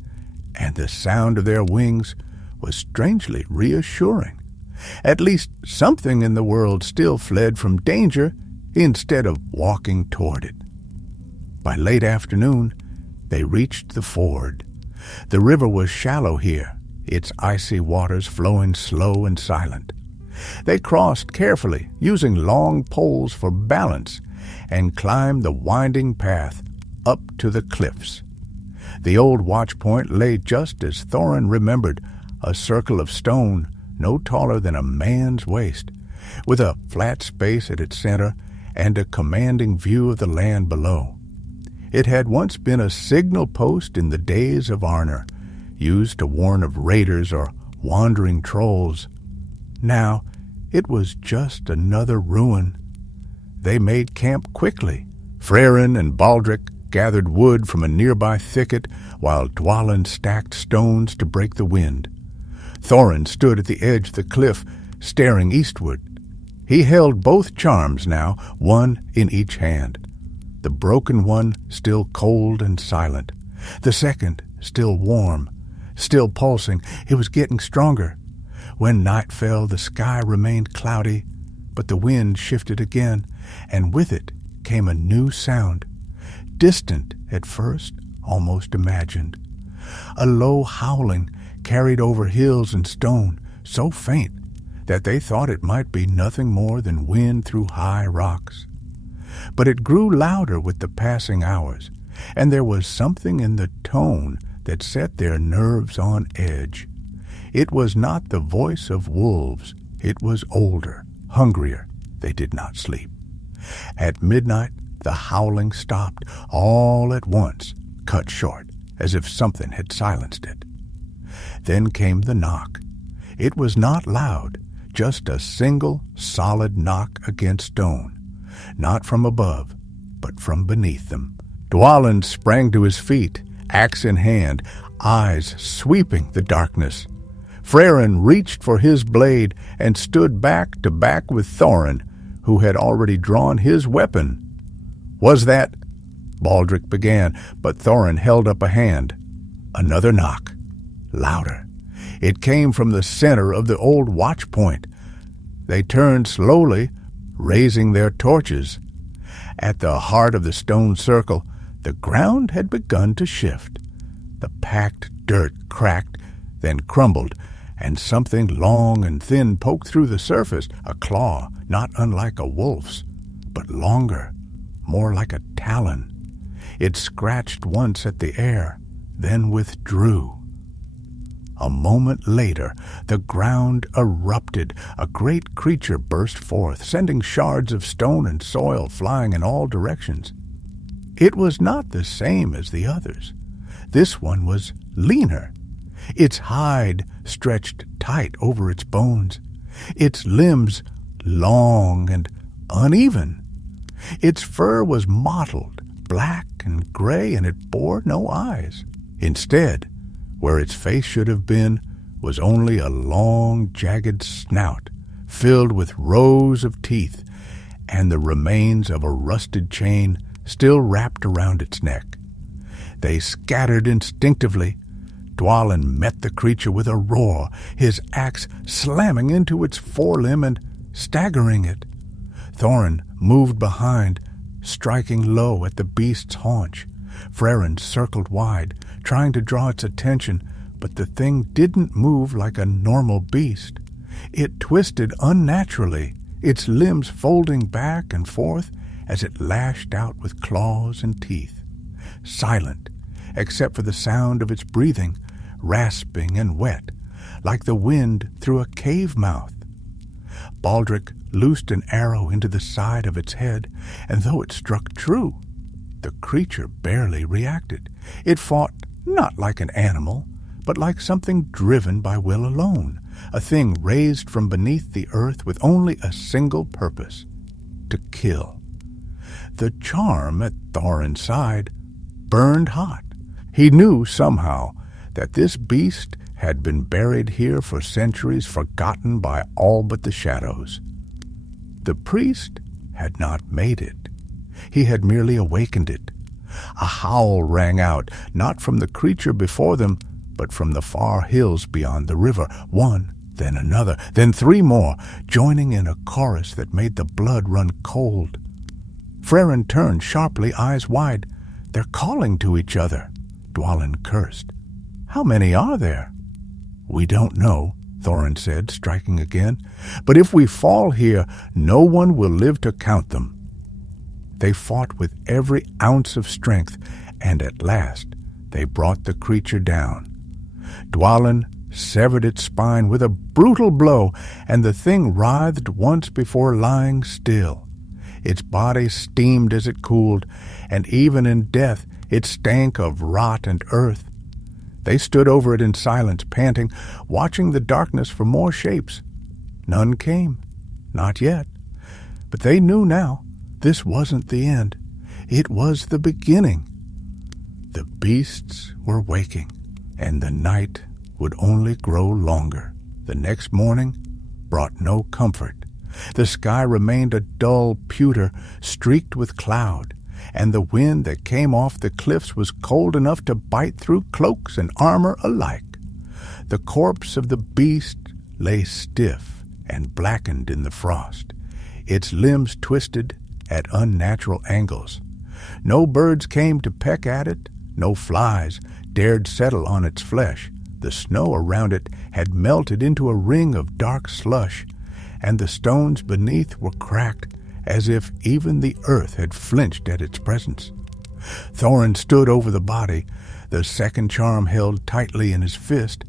and the sound of their wings was strangely reassuring. At least something in the world still fled from danger instead of walking toward it. By late afternoon, they reached the ford. The river was shallow here, its icy waters flowing slow and silent. They crossed carefully, using long poles for balance, and climbed the winding path up to the cliffs. The old watch point lay just as Thorin remembered, a circle of stone no taller than a man's waist, with a flat space at its center and a commanding view of the land below. It had once been a signal post in the days of Arnor, used to warn of raiders or wandering trolls. Now it was just another ruin. They made camp quickly. Frerin and Baldric gathered wood from a nearby thicket, while Dwalin stacked stones to break the wind. Thorin stood at the edge of the cliff, staring eastward. He held both charms now, one in each hand. The broken one still cold and silent. The second still warm, still pulsing. It was getting stronger. When night fell, the sky remained cloudy, but the wind shifted again, and with it came a new sound. Distant at first, almost imagined. A low howling carried over hills and stone, so faint that they thought it might be nothing more than wind through high rocks. But it grew louder with the passing hours, and there was something in the tone that set their nerves on edge. It was not the voice of wolves. It was older, hungrier. They did not sleep. At midnight, the howling stopped all at once, cut short, as if something had silenced it. Then came the knock. It was not loud, just a single, solid knock against stone, not from above, but from beneath them. Dwalin sprang to his feet, axe in hand, eyes sweeping the darkness. Frerin reached for his blade and stood back to back with Thorin, who had already drawn his weapon. "Was that—" Baldric began, but Thorin held up a hand. Another knock, louder. It came from the center of the old watch point. They turned slowly, raising their torches. At the heart of the stone circle, the ground had begun to shift. The packed dirt cracked, then crumbled, and something long and thin poked through the surface, a claw, not unlike a wolf's, but longer, more like a talon. It scratched once at the air, then withdrew. A moment later, the ground erupted. A great creature burst forth, sending shards of stone and soil flying in all directions. It was not the same as the others. This one was leaner. Its hide stretched tight over its bones, its limbs long and uneven. Its fur was mottled, black and gray, and it bore no eyes. Instead, where its face should have been was only a long, jagged snout filled with rows of teeth, and the remains of a rusted chain still wrapped around its neck. They scattered instinctively. Dwalin met the creature with a roar, his axe slamming into its forelimb and staggering it. Thorin moved behind, striking low at the beast's haunch. Frerin circled wide, trying to draw its attention, but the thing didn't move like a normal beast. It twisted unnaturally, its limbs folding back and forth as it lashed out with claws and teeth. Silent, except for the sound of its breathing, rasping and wet, like the wind through a cave mouth. Baldric loosed an arrow into the side of its head, and though it struck true, the creature barely reacted. It fought not like an animal, but like something driven by will alone, a thing raised from beneath the earth with only a single purpose: to kill. The charm at Thorin's side burned hot. He knew somehow that this beast had been buried here for centuries, forgotten by all but the shadows. The priest had not made it. He had merely awakened it. A howl rang out, not from the creature before them, but from the far hills beyond the river. One, then another, then three more, joining in a chorus that made the blood run cold. Frerin turned sharply, eyes wide. "They're calling to each other," Dwalin cursed. "How many are there?" "We don't know," Thorin said, striking again. "But if we fall here, no one will live to count them." They fought with every ounce of strength, and at last they brought the creature down. Dwalin severed its spine with a brutal blow, and the thing writhed once before lying still. Its body steamed as it cooled, and even in death it stank of rot and earth. They stood over it in silence, panting, watching the darkness for more shapes. None came. Not yet. But they knew now this wasn't the end. It was the beginning. The beasts were waking, and the night would only grow longer. The next morning brought no comfort. The sky remained a dull pewter, streaked with cloud, and the wind that came off the cliffs was cold enough to bite through cloaks and armor alike. The corpse of the beast lay stiff and blackened in the frost, its limbs twisted at unnatural angles. No birds came to peck at it, no flies dared settle on its flesh. The snow around it had melted into a ring of dark slush, and the stones beneath were cracked, as if even the earth had flinched at its presence. Thorin stood over the body, the second charm held tightly in his fist.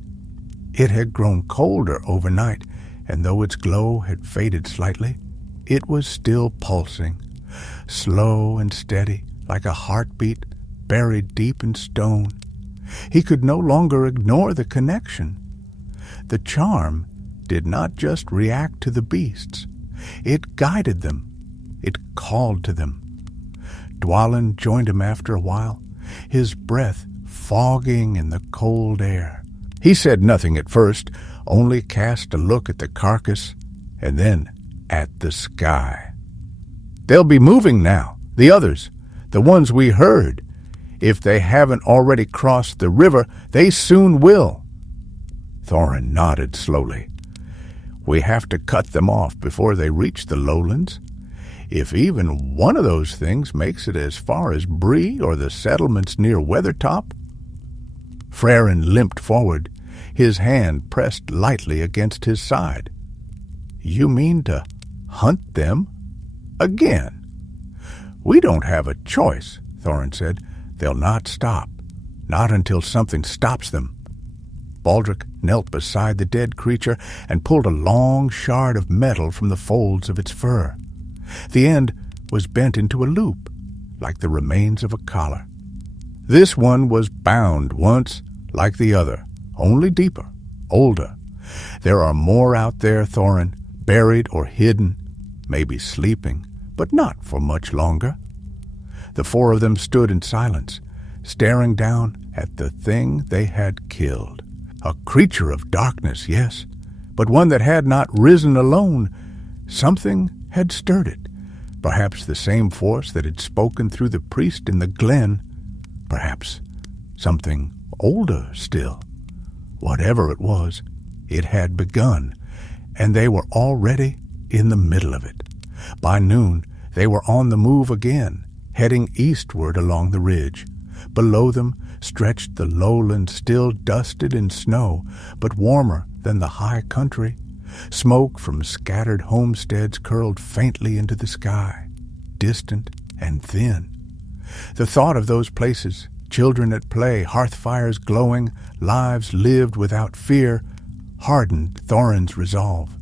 It had grown colder overnight, and though its glow had faded slightly, it was still pulsing, slow and steady, like a heartbeat buried deep in stone. He could no longer ignore the connection. The charm did not just react to the beasts. It guided them. It called to them. Dwalin joined him after a while, his breath fogging in the cold air. He said nothing at first, only cast a look at the carcass and then at the sky. "They'll be moving now, the others, the ones we heard. If they haven't already crossed the river, they soon will." Thorin nodded slowly. "We have to cut them off before they reach the lowlands. If even one of those things makes it as far as Bree or the settlements near Weathertop." Frerin limped forward, his hand pressed lightly against his side. "You mean to hunt them again?" "We don't have a choice," Thorin said. "They'll not stop, not until something stops them." Baldric knelt beside the dead creature and pulled a long shard of metal from the folds of its fur. The end was bent into a loop, like the remains of a collar. This one was bound once, like the other, only deeper, older. There are more out there, Thorin, buried or hidden, maybe sleeping, but not for much longer. The four of them stood in silence, staring down at the thing they had killed. A creature of darkness, yes, but one that had not risen alone. Something had stirred it, perhaps the same force that had spoken through the priest in the glen, perhaps something older still. Whatever it was, it had begun, and they were already in the middle of it. By noon, they were on the move again, heading eastward along the ridge. Below them stretched the lowland, still dusted in snow, but warmer than the high country. Smoke from scattered homesteads curled faintly into the sky, distant and thin. The thought of those places, children at play, hearth fires glowing, lives lived without fear, hardened Thorin's resolve.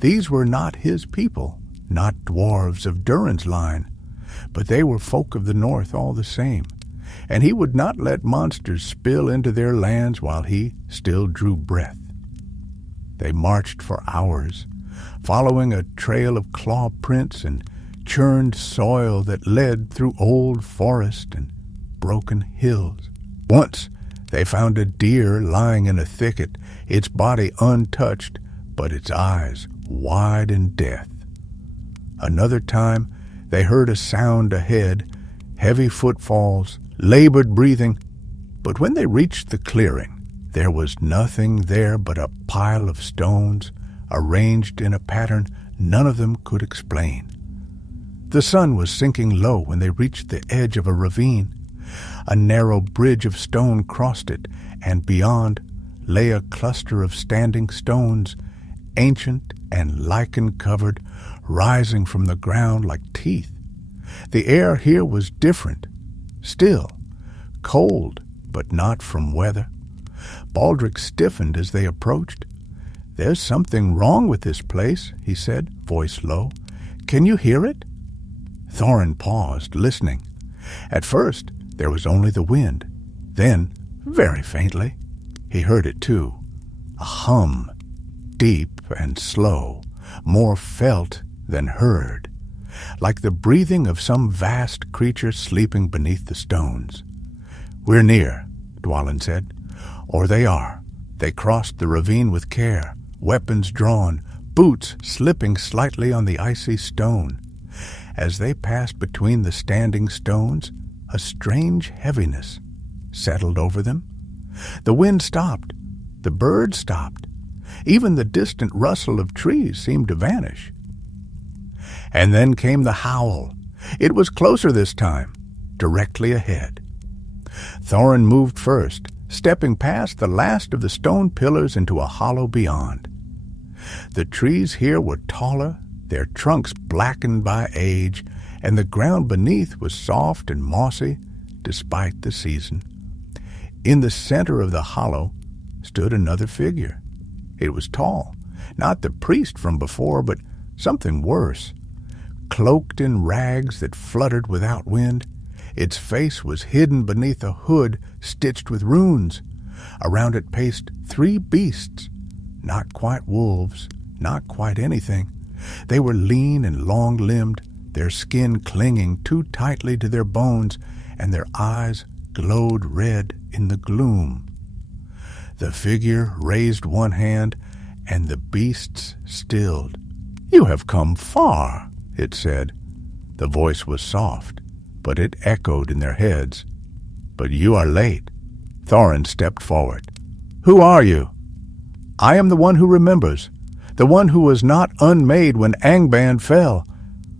These were not his people, not dwarves of Durin's line, but they were folk of the north all the same, and he would not let monsters spill into their lands while he still drew breath. They marched for hours, following a trail of claw prints and churned soil that led through old forest and broken hills. Once they found a deer lying in a thicket, its body untouched, but its eyes wide in death. Another time they heard a sound ahead, heavy footfalls, labored breathing, but when they reached the clearing, there was nothing there but a pile of stones arranged in a pattern none of them could explain. The sun was sinking low when they reached the edge of a ravine. A narrow bridge of stone crossed it, and beyond lay a cluster of standing stones, ancient and lichen-covered, rising from the ground like teeth. The air here was different, still, cold, but not from weather. Baldric stiffened as they approached. "There's something wrong with this place," he said, voice low. "Can you hear it?" Thorin paused, listening. At first there was only the wind. Then, very faintly, he heard it too. A hum, deep and slow, more felt than heard, like the breathing of some vast creature sleeping beneath the stones. "We're near," Dwalin said. "Or they are." They crossed the ravine with care, weapons drawn, boots slipping slightly on the icy stone. As they passed between the standing stones, a strange heaviness settled over them. The wind stopped. The birds stopped. Even the distant rustle of trees seemed to vanish. And then came the howl. It was closer this time, directly ahead. Thorin moved first, stepping past the last of the stone pillars into a hollow beyond. The trees here were taller, their trunks blackened by age, and the ground beneath was soft and mossy, despite the season. In the center of the hollow stood another figure. It was tall, not the priest from before, but something worse. Cloaked in rags that fluttered without wind, its face was hidden beneath a hood stitched with runes. Around it paced 3 beasts, not quite wolves, not quite anything. They were lean and long-limbed, their skin clinging too tightly to their bones, and their eyes glowed red in the gloom. The figure raised one hand, and the beasts stilled. "You have come far," it said. The voice was soft, but it echoed in their heads. "But you are late." Thorin stepped forward. "Who are you?" "I am the one who remembers, the one who was not unmade when Angband fell.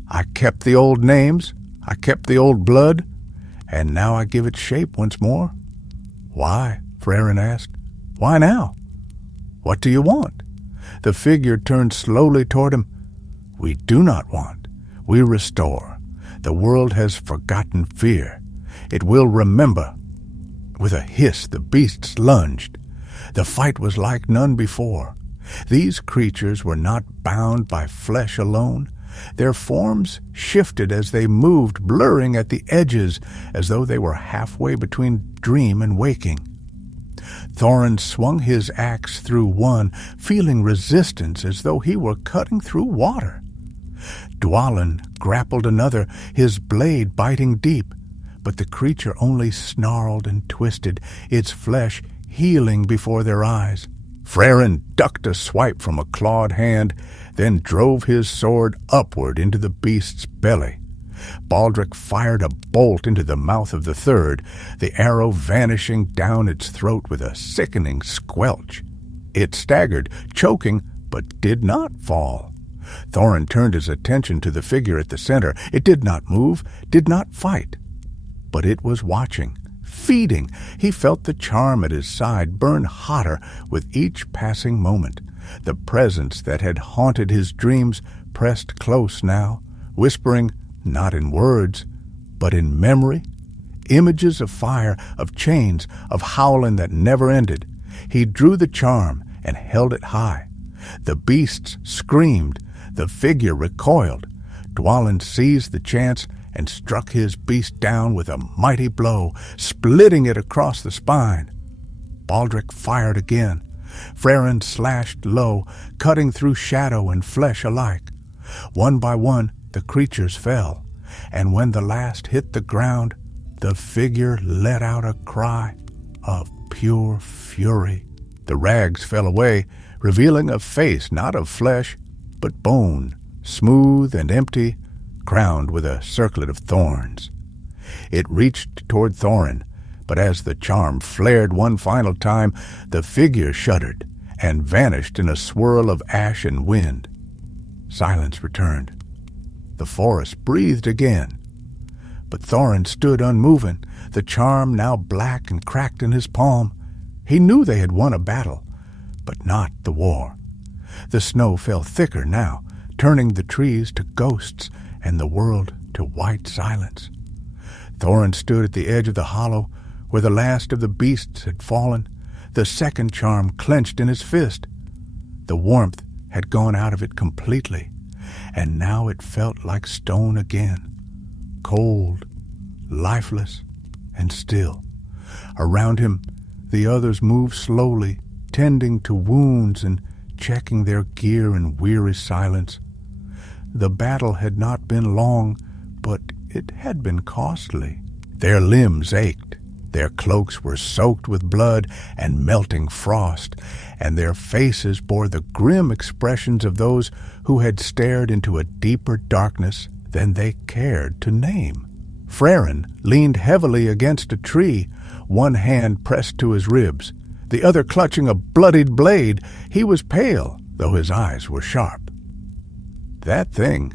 I kept the old names, I kept the old blood, and now I give it shape once more." "Why?" Frerin asked. "Why now?" "What do you want?" The figure turned slowly toward him. "We do not want. We restore. The world has forgotten fear. It will remember." With a hiss, the beasts lunged. The fight was like none before. These creatures were not bound by flesh alone. Their forms shifted as they moved, blurring at the edges, as though they were halfway between dream and waking. Thorin swung his axe through one, feeling resistance as though he were cutting through water. Dwalin grappled another, his blade biting deep, but the creature only snarled and twisted, its flesh healing before their eyes. Frerin ducked a swipe from a clawed hand, then drove his sword upward into the beast's belly. Baldric fired a bolt into the mouth of the third, the arrow vanishing down its throat with a sickening squelch. It staggered, choking, but did not fall. Thorin turned his attention to the figure at the center. It did not move, did not fight. But it was watching, feeding. He felt the charm at his side burn hotter with each passing moment. The presence that had haunted his dreams pressed close now, whispering, not in words, but in memory, images of fire, of chains, of howling that never ended. He drew the charm and held it high. The beasts screamed. The figure recoiled. Dwalin seized the chance and struck his beast down with a mighty blow, splitting it across the spine. Baldric fired again. Frerin slashed low, cutting through shadow and flesh alike. One by one, the creatures fell, and when the last hit the ground, the figure let out a cry of pure fury. The rags fell away, revealing a face not of flesh, but bone, smooth and empty, crowned with a circlet of thorns. It reached toward Thorin, but as the charm flared one final time, the figure shuddered and vanished in a swirl of ash and wind. Silence returned. The forest breathed again. But Thorin stood unmoving, the charm now black and cracked in his palm. He knew they had won a battle, but not the war. The snow fell thicker now, turning the trees to ghosts and the world to white silence. Thorin stood at the edge of the hollow, where the last of the beasts had fallen, the second charm clenched in his fist. The warmth had gone out of it completely, and now it felt like stone again, cold, lifeless, and still. Around him, the others moved slowly, tending to wounds and checking their gear in weary silence. The battle had not been long, but it had been costly. Their limbs ached. Their cloaks were soaked with blood and melting frost, and their faces bore the grim expressions of those who had stared into a deeper darkness than they cared to name. Frerin leaned heavily against a tree, one hand pressed to his ribs, the other clutching a bloodied blade. He was pale, though his eyes were sharp. "That thing,"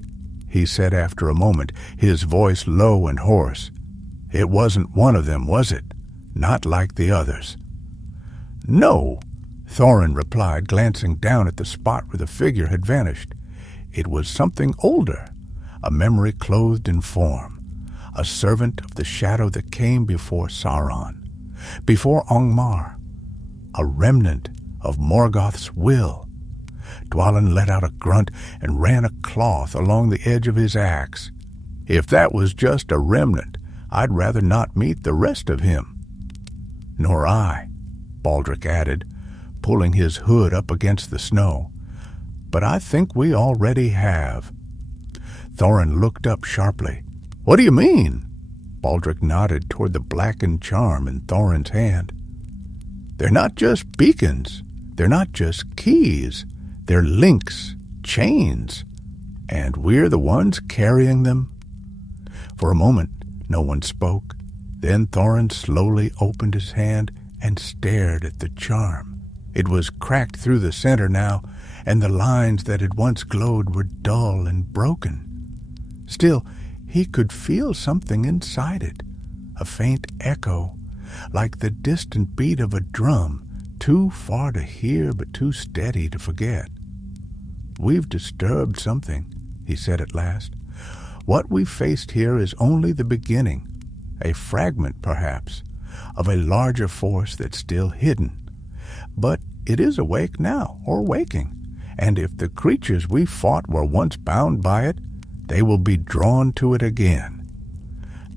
he said after a moment, his voice low and hoarse. "It wasn't one of them, was it? Not like the others." "No," Thorin replied, glancing down at the spot where the figure had vanished. "It was something older, a memory clothed in form, a servant of the shadow that came before Sauron, before Angmar, a remnant of Morgoth's will." Dwalin let out a grunt and ran a cloth along the edge of his axe. "If that was just a remnant, I'd rather not meet the rest of him." "Nor I," Baldric added, pulling his hood up against the snow. "But I think we already have." Thorin looked up sharply. "What do you mean?" Baldric nodded toward the blackened charm in Thorin's hand. "They're not just beacons. They're not just keys. They're links, chains. And we're the ones carrying them." For a moment, no one spoke. Then Thorin slowly opened his hand and stared at the charm. It was cracked through the center now, and the lines that had once glowed were dull and broken. Still, he could feel something inside it, a faint echo, like the distant beat of a drum, too far to hear but too steady to forget. "We've disturbed something," he said at last. "What we faced here is only the beginning, a fragment, perhaps, of a larger force that's still hidden. But it is awake now, or waking, and if the creatures we fought were once bound by it, they will be drawn to it again."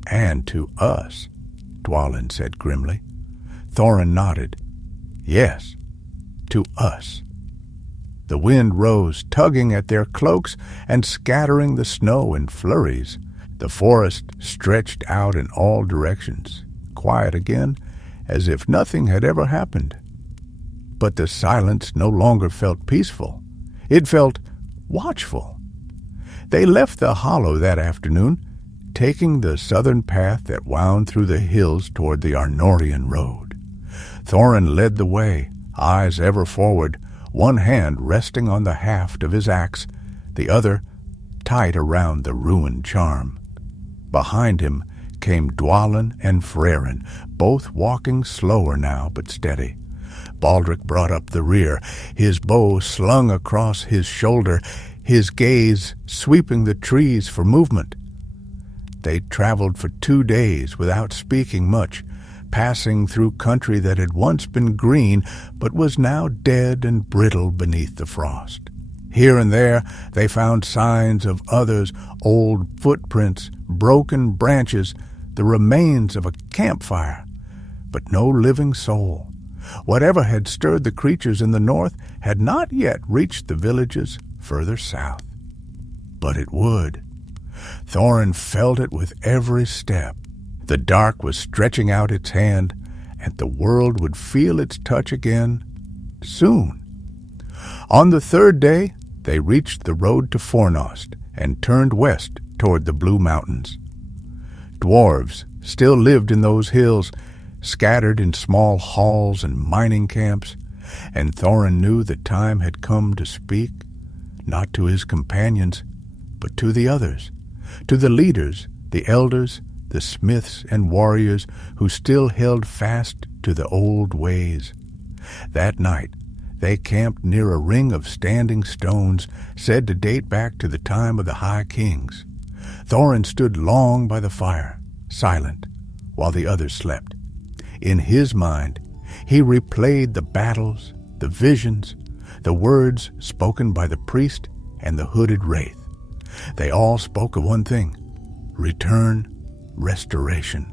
"And to us," Dwalin said grimly. Thorin nodded. "Yes, to us." The wind rose, tugging at their cloaks and scattering the snow in flurries. The forest stretched out in all directions, quiet again, as if nothing had ever happened. But the silence no longer felt peaceful. It felt watchful. They left the hollow that afternoon, taking the southern path that wound through the hills toward the Arnorian road. Thorin led the way, eyes ever forward, one hand resting on the haft of his axe, the other tight around the ruined charm. Behind him came Dwalin and Frerin, both walking slower now but steady. Baldric brought up the rear, his bow slung across his shoulder, his gaze sweeping the trees for movement. They traveled for 2 days without speaking much, passing through country that had once been green but was now dead and brittle beneath the frost. Here and there they found signs of others, old footprints, broken branches, the remains of a campfire, but no living soul. Whatever had stirred the creatures in the north had not yet reached the villages further south. But it would. Thorin felt it with every step. The dark was stretching out its hand, and the world would feel its touch again soon. On the 3rd day, they reached the road to Fornost and turned west toward the Blue Mountains. Dwarves still lived in those hills, scattered in small halls and mining camps, and Thorin knew the time had come to speak, not to his companions, but to the others, to the leaders, the elders, the smiths and warriors who still held fast to the old ways. That night they camped near a ring of standing stones said to date back to the time of the High Kings. Thorin stood long by the fire, silent, while the others slept. In his mind, he replayed the battles, the visions, the words spoken by the priest and the hooded wraith. They all spoke of one thing: return, restoration,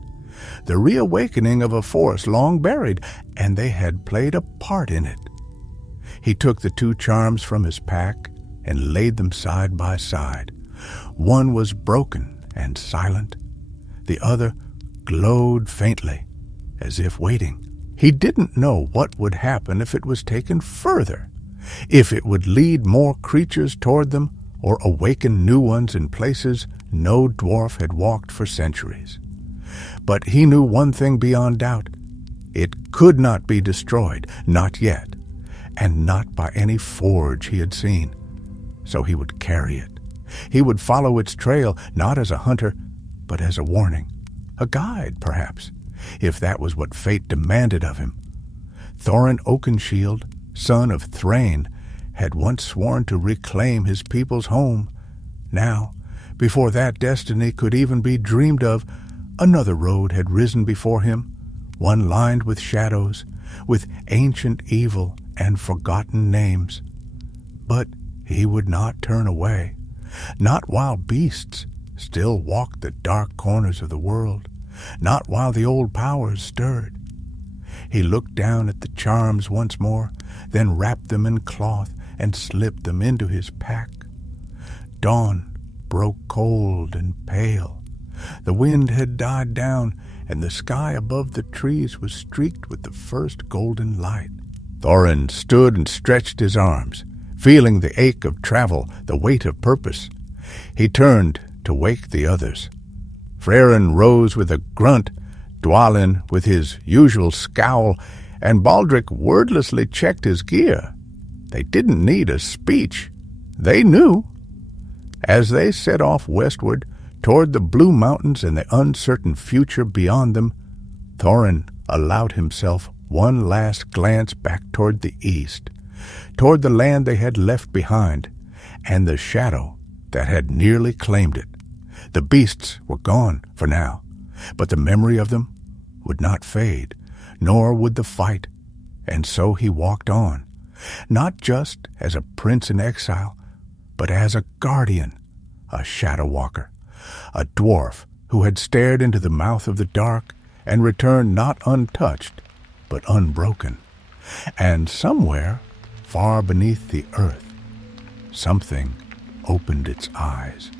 the reawakening of a force long buried, and they had played a part in it. He took the 2 charms from his pack and laid them side by side. One was broken and silent. The other glowed faintly, as if waiting. He didn't know what would happen if it was taken further, if it would lead more creatures toward them or awaken new ones in places no dwarf had walked for centuries. But he knew one thing beyond doubt: it could not be destroyed, not yet, and not by any forge he had seen. So he would carry it. He would follow its trail, not as a hunter, but as a warning, a guide, perhaps, if that was what fate demanded of him. Thorin Oakenshield, son of Thrain, had once sworn to reclaim his people's home. Now, before that destiny could even be dreamed of, another road had risen before him, one lined with shadows, with ancient evil and forgotten names. But he would not turn away, not while beasts still walked the dark corners of the world, not while the old powers stirred. He looked down at the charms once more, then wrapped them in cloth and slipped them into his pack. Dawn broke cold and pale. The wind had died down, and the sky above the trees was streaked with the first golden light. Thorin stood and stretched his arms, feeling the ache of travel, the weight of purpose. He turned to wake the others. Freyrin rose with a grunt, Dwalin with his usual scowl, and Baldric wordlessly checked his gear. They didn't need a speech. They knew. As they set off westward toward the Blue Mountains and the uncertain future beyond them, Thorin allowed himself one last glance back toward the east, toward the land they had left behind, and the shadow that had nearly claimed it. The beasts were gone for now, but the memory of them would not fade, nor would the fight, and so he walked on, not just as a prince in exile, but as a guardian, a shadow walker, a dwarf who had stared into the mouth of the dark and returned not untouched, but unbroken. And somewhere, far beneath the earth, something opened its eyes.